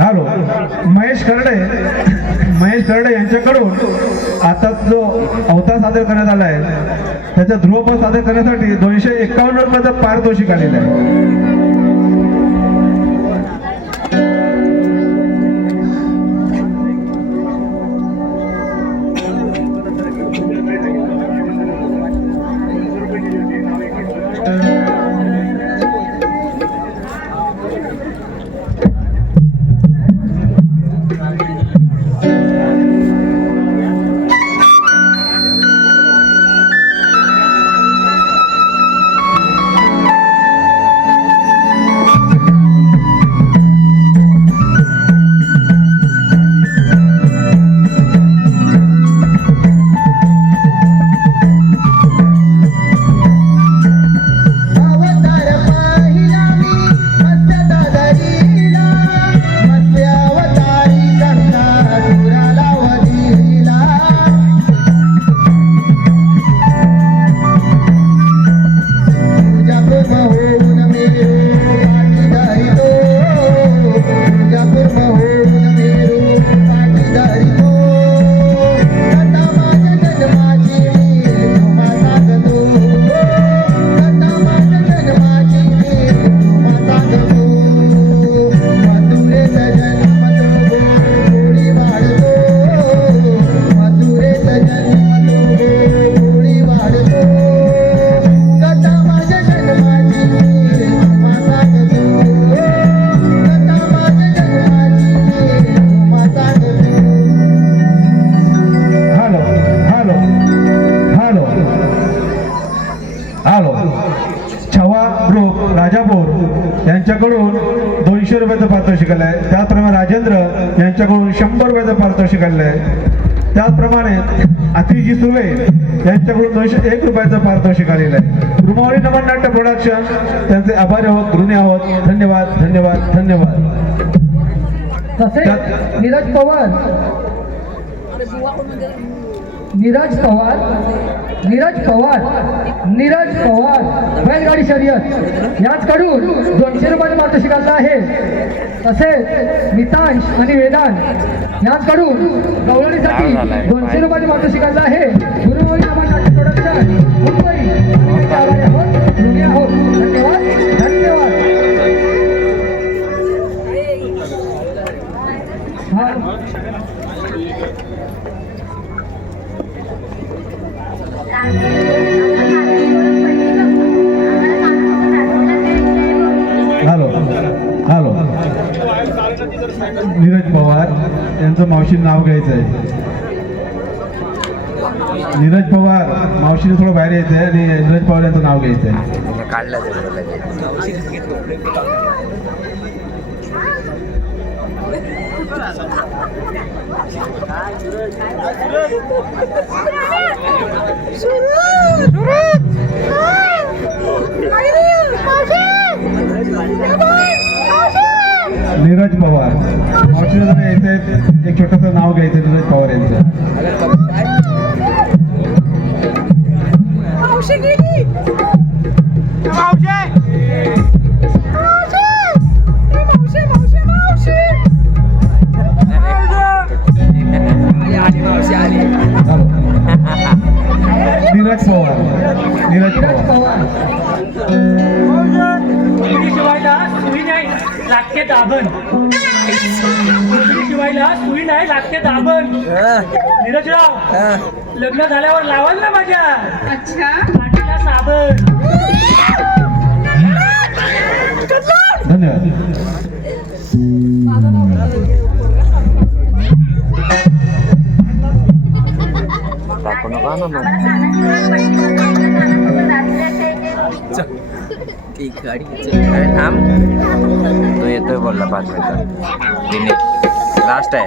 हॅलो महेश करडे यांच्याकडून आता जो अवतार सादर करण्यात आला आहे त्याचा ध्रुवपद सादर करण्यासाठी 251 रुपयाचं पारितोषिक आलेलं आहे. यांच्याकडून 200 रुपयाचं पारितोषिक आलंय. त्याचप्रमाणे राजेंद्र यांच्याकडून 100 रुपयाचं पारितोषिक आलंय. त्याचप्रमाणे अतिजी सुले यांच्याकडून 201 रुपयाचं पारितोषिक आलेलं आहे. रुमावळी नमन नाट्य प्रोडक्शन त्यांचे आभारी आहोत, ऋणी आहोत. धन्यवाद धन्यवाद धन्यवाद. तसेच नीरज पवार बैलगाडी शर्यत याचकडून 200 रुपये पारितोषिक आलं आहे. तसेच मितांश आणि वेदांत याचकडून गवळणीसाठी 200 रुपये पारितोषिक आलं आहे. गुरुवारी नमन नाट्य प्रोडक्शन मुंबई आम्ही आभारी आहोत, ऋणी आहोत. धन्यवाद धन्यवाद. हॅलो हॅलो नीरज पवार यांचं मावशीनं नाव घ्यायचं आहे. नीरज पवार मावशीने थोडं बाहेर यायचं आहे आणि नीरज पवार यांचं नाव घ्यायचं आहे. काढलं नीरज पवार मावशीने जर यायचं आहे, एक छोटंसं नाव घ्यायचं नीरज पवार यांचं. नीरज पवार शिवायला सुई नाही लागते दाबण. शिवायला सुई नाही लागते दाबण. नीरजराव लग्न झाल्यावर लावाल ना माझ्या पाठीला साबण. धन्यवाद. अरे थांब, तो येतोय बोलला 5 मिनिटात. दिनेश लास्ट आहे.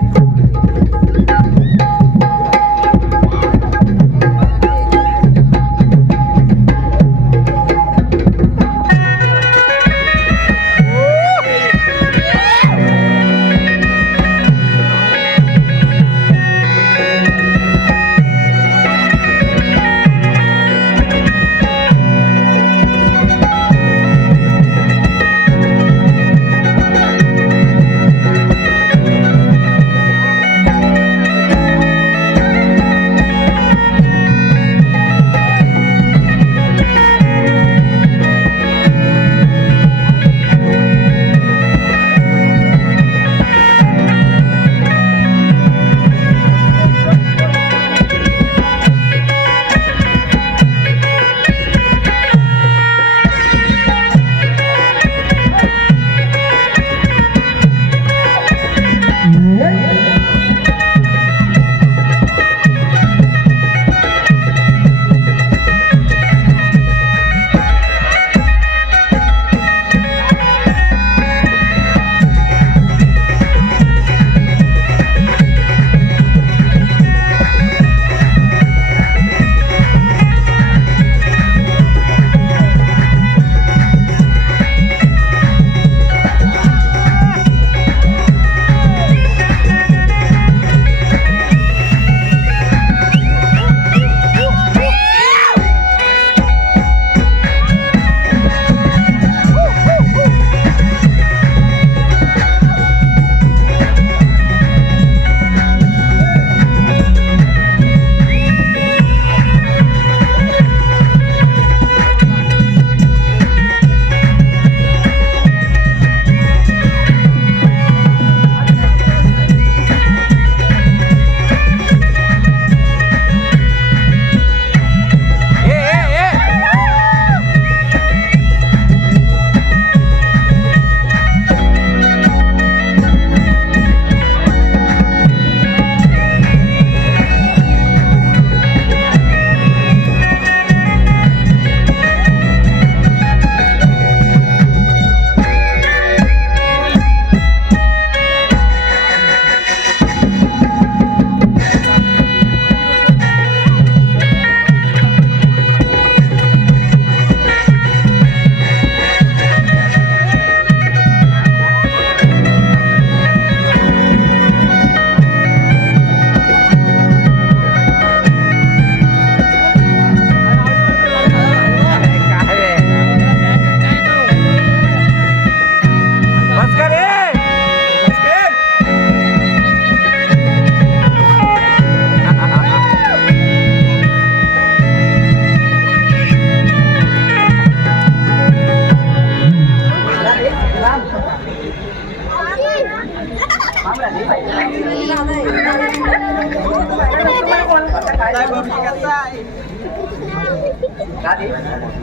राधे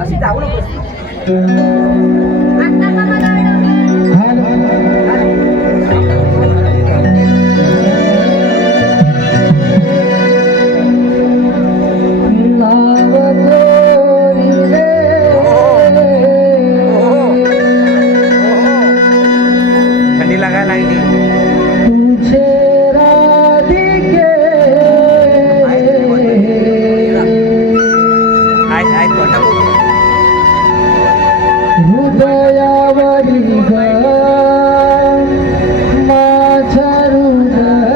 अशी जाऊ नकोस. आता का मला अडवलं? थंडी लागायला लागली. आहेत कोणता हृदयावरी माझ्या हृदयावरी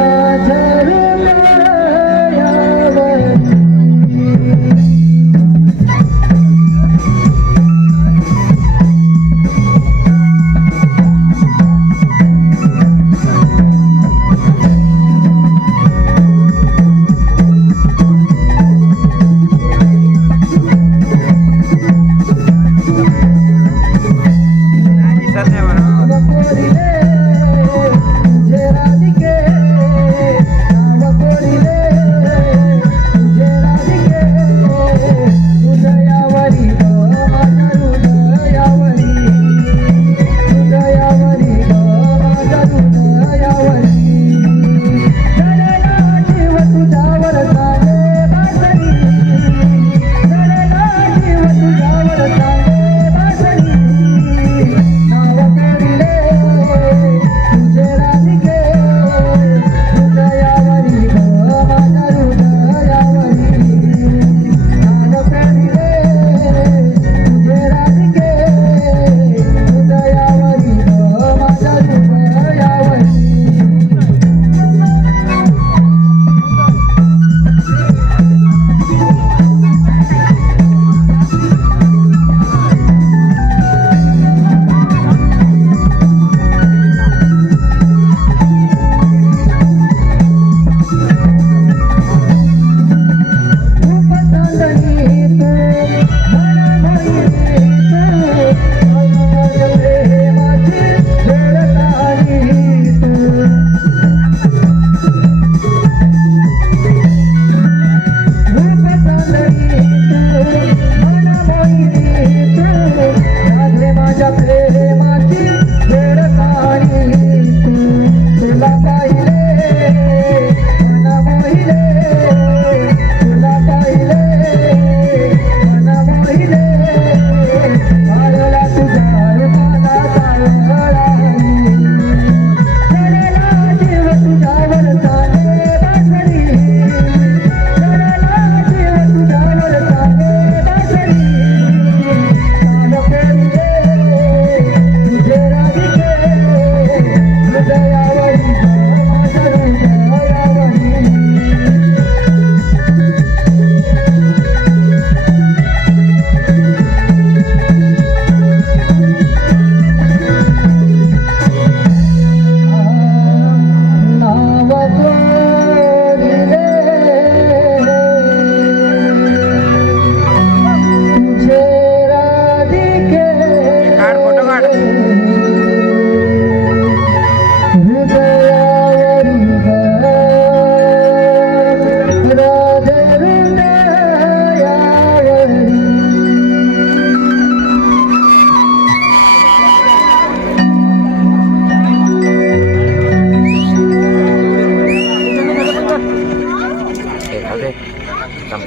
माझ्या दिसत नाही बरोबर.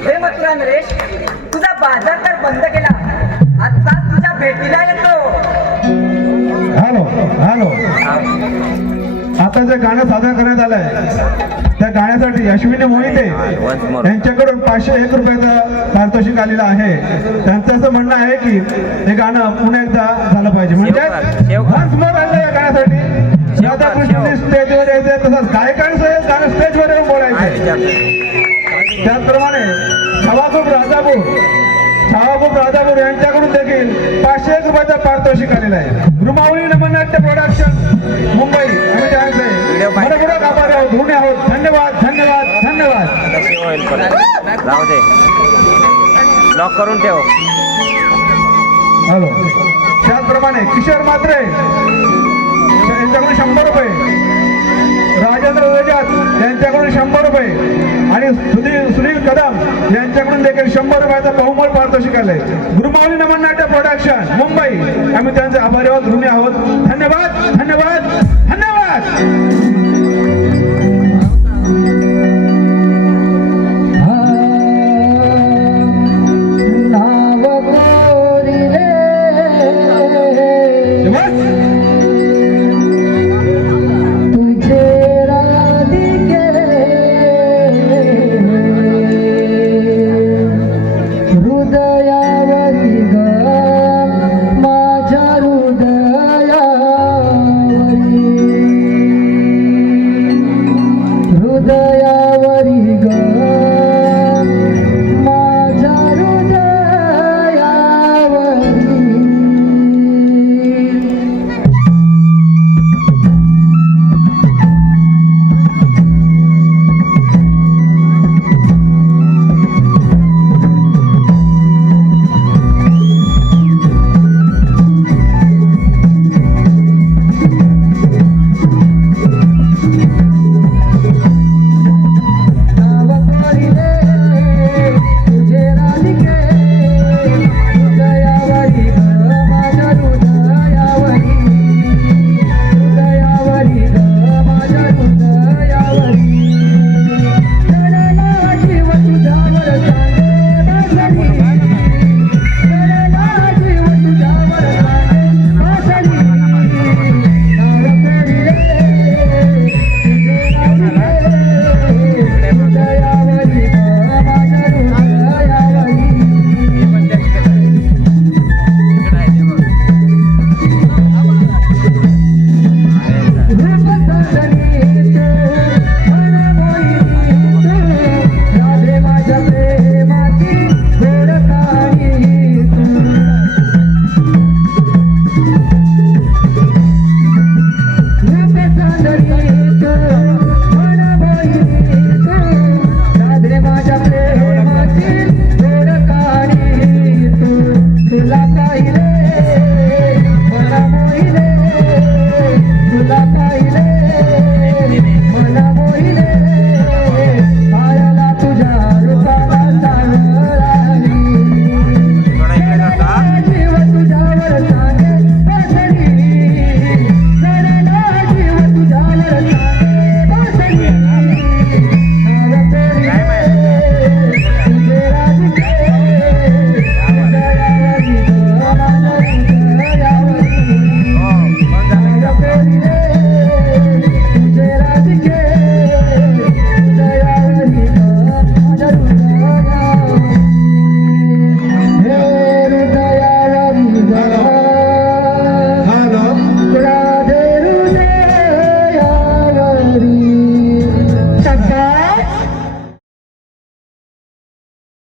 हे मथुरा नरेश, तुझा बाजार तर बंद केला, आता तुझ्या भेटीला येतो. हॅलो हॅलो, आता जे गाणं सादर करण्यात आलंय त्या गाण्यासाठी अश्विनी मोहिते यांच्याकडून 501 रुपयाचा पारितोषिक आलेला आहे. त्यांचं असं म्हणणं आहे की हे गाणं पुन्हा एकदा झालं पाहिजे, म्हणजे once more आलं या गाण्यासाठी. राधाकृष्ण स्टेजवर यायचंय, तसंच गायकांचं गाणं स्टेजवर येऊन बोलायचं. त्याचप्रमाणे छावागुप राजापूर यांच्याकडून देखील 501 रुपयाचा पारितोषिक आलेला आहे. रुमावली नमन नाट्य प्रोडक्शन मुंबई, आम्ही त्यांचे मनपूर्वक आभारी आहोत, ऋणी आहोत. धन्यवाद धन्यवाद धन्यवाद. राहू दे, लॉक करून ठेव. हॅलो त्याचप्रमाणे किशोर म्हात्रे यांच्याकडून 100 रुपये, राजेंद्र रजात यांच्याकडून 100 रुपये आणि सुनील कदम यांच्याकडून देखील 100 रुपयाचा बहुमोल पारितोषिक आलंय. गुरुमाऊली नमन नाट्य प्रोडक्शन मुंबई, आम्ही त्यांचे आभारी आहोत, ऋणी आहोत. धन्यवाद धन्यवाद धन्यवाद. नाव कोरिले तुझे राधिके हृदयावरी ग माझ्या हृदयावरी ग माझ्या हृदयावरी. नाव कोरिले तुझे राधिके हृदयावरी ग माझ्या हृदयावरी. हृदयावरी ग माझ्या हृदयावरी. जडला जीव तुझ्यावर सांगे बासरी. जडला जीव तुझ्यावर सांगे बासरी. नाव कोरिले तुझे राधिके हृदयावरी ग माझ्या हृदयावरी. रूप संदनीत मनमोहिनीत राधे माझ्या प्रेमाची गोड कहाणी तू. रूप संदनीत मनमोहिनीत राधे माझ्या प्रेमाची गोड कहाणी तू. तुला पाहिले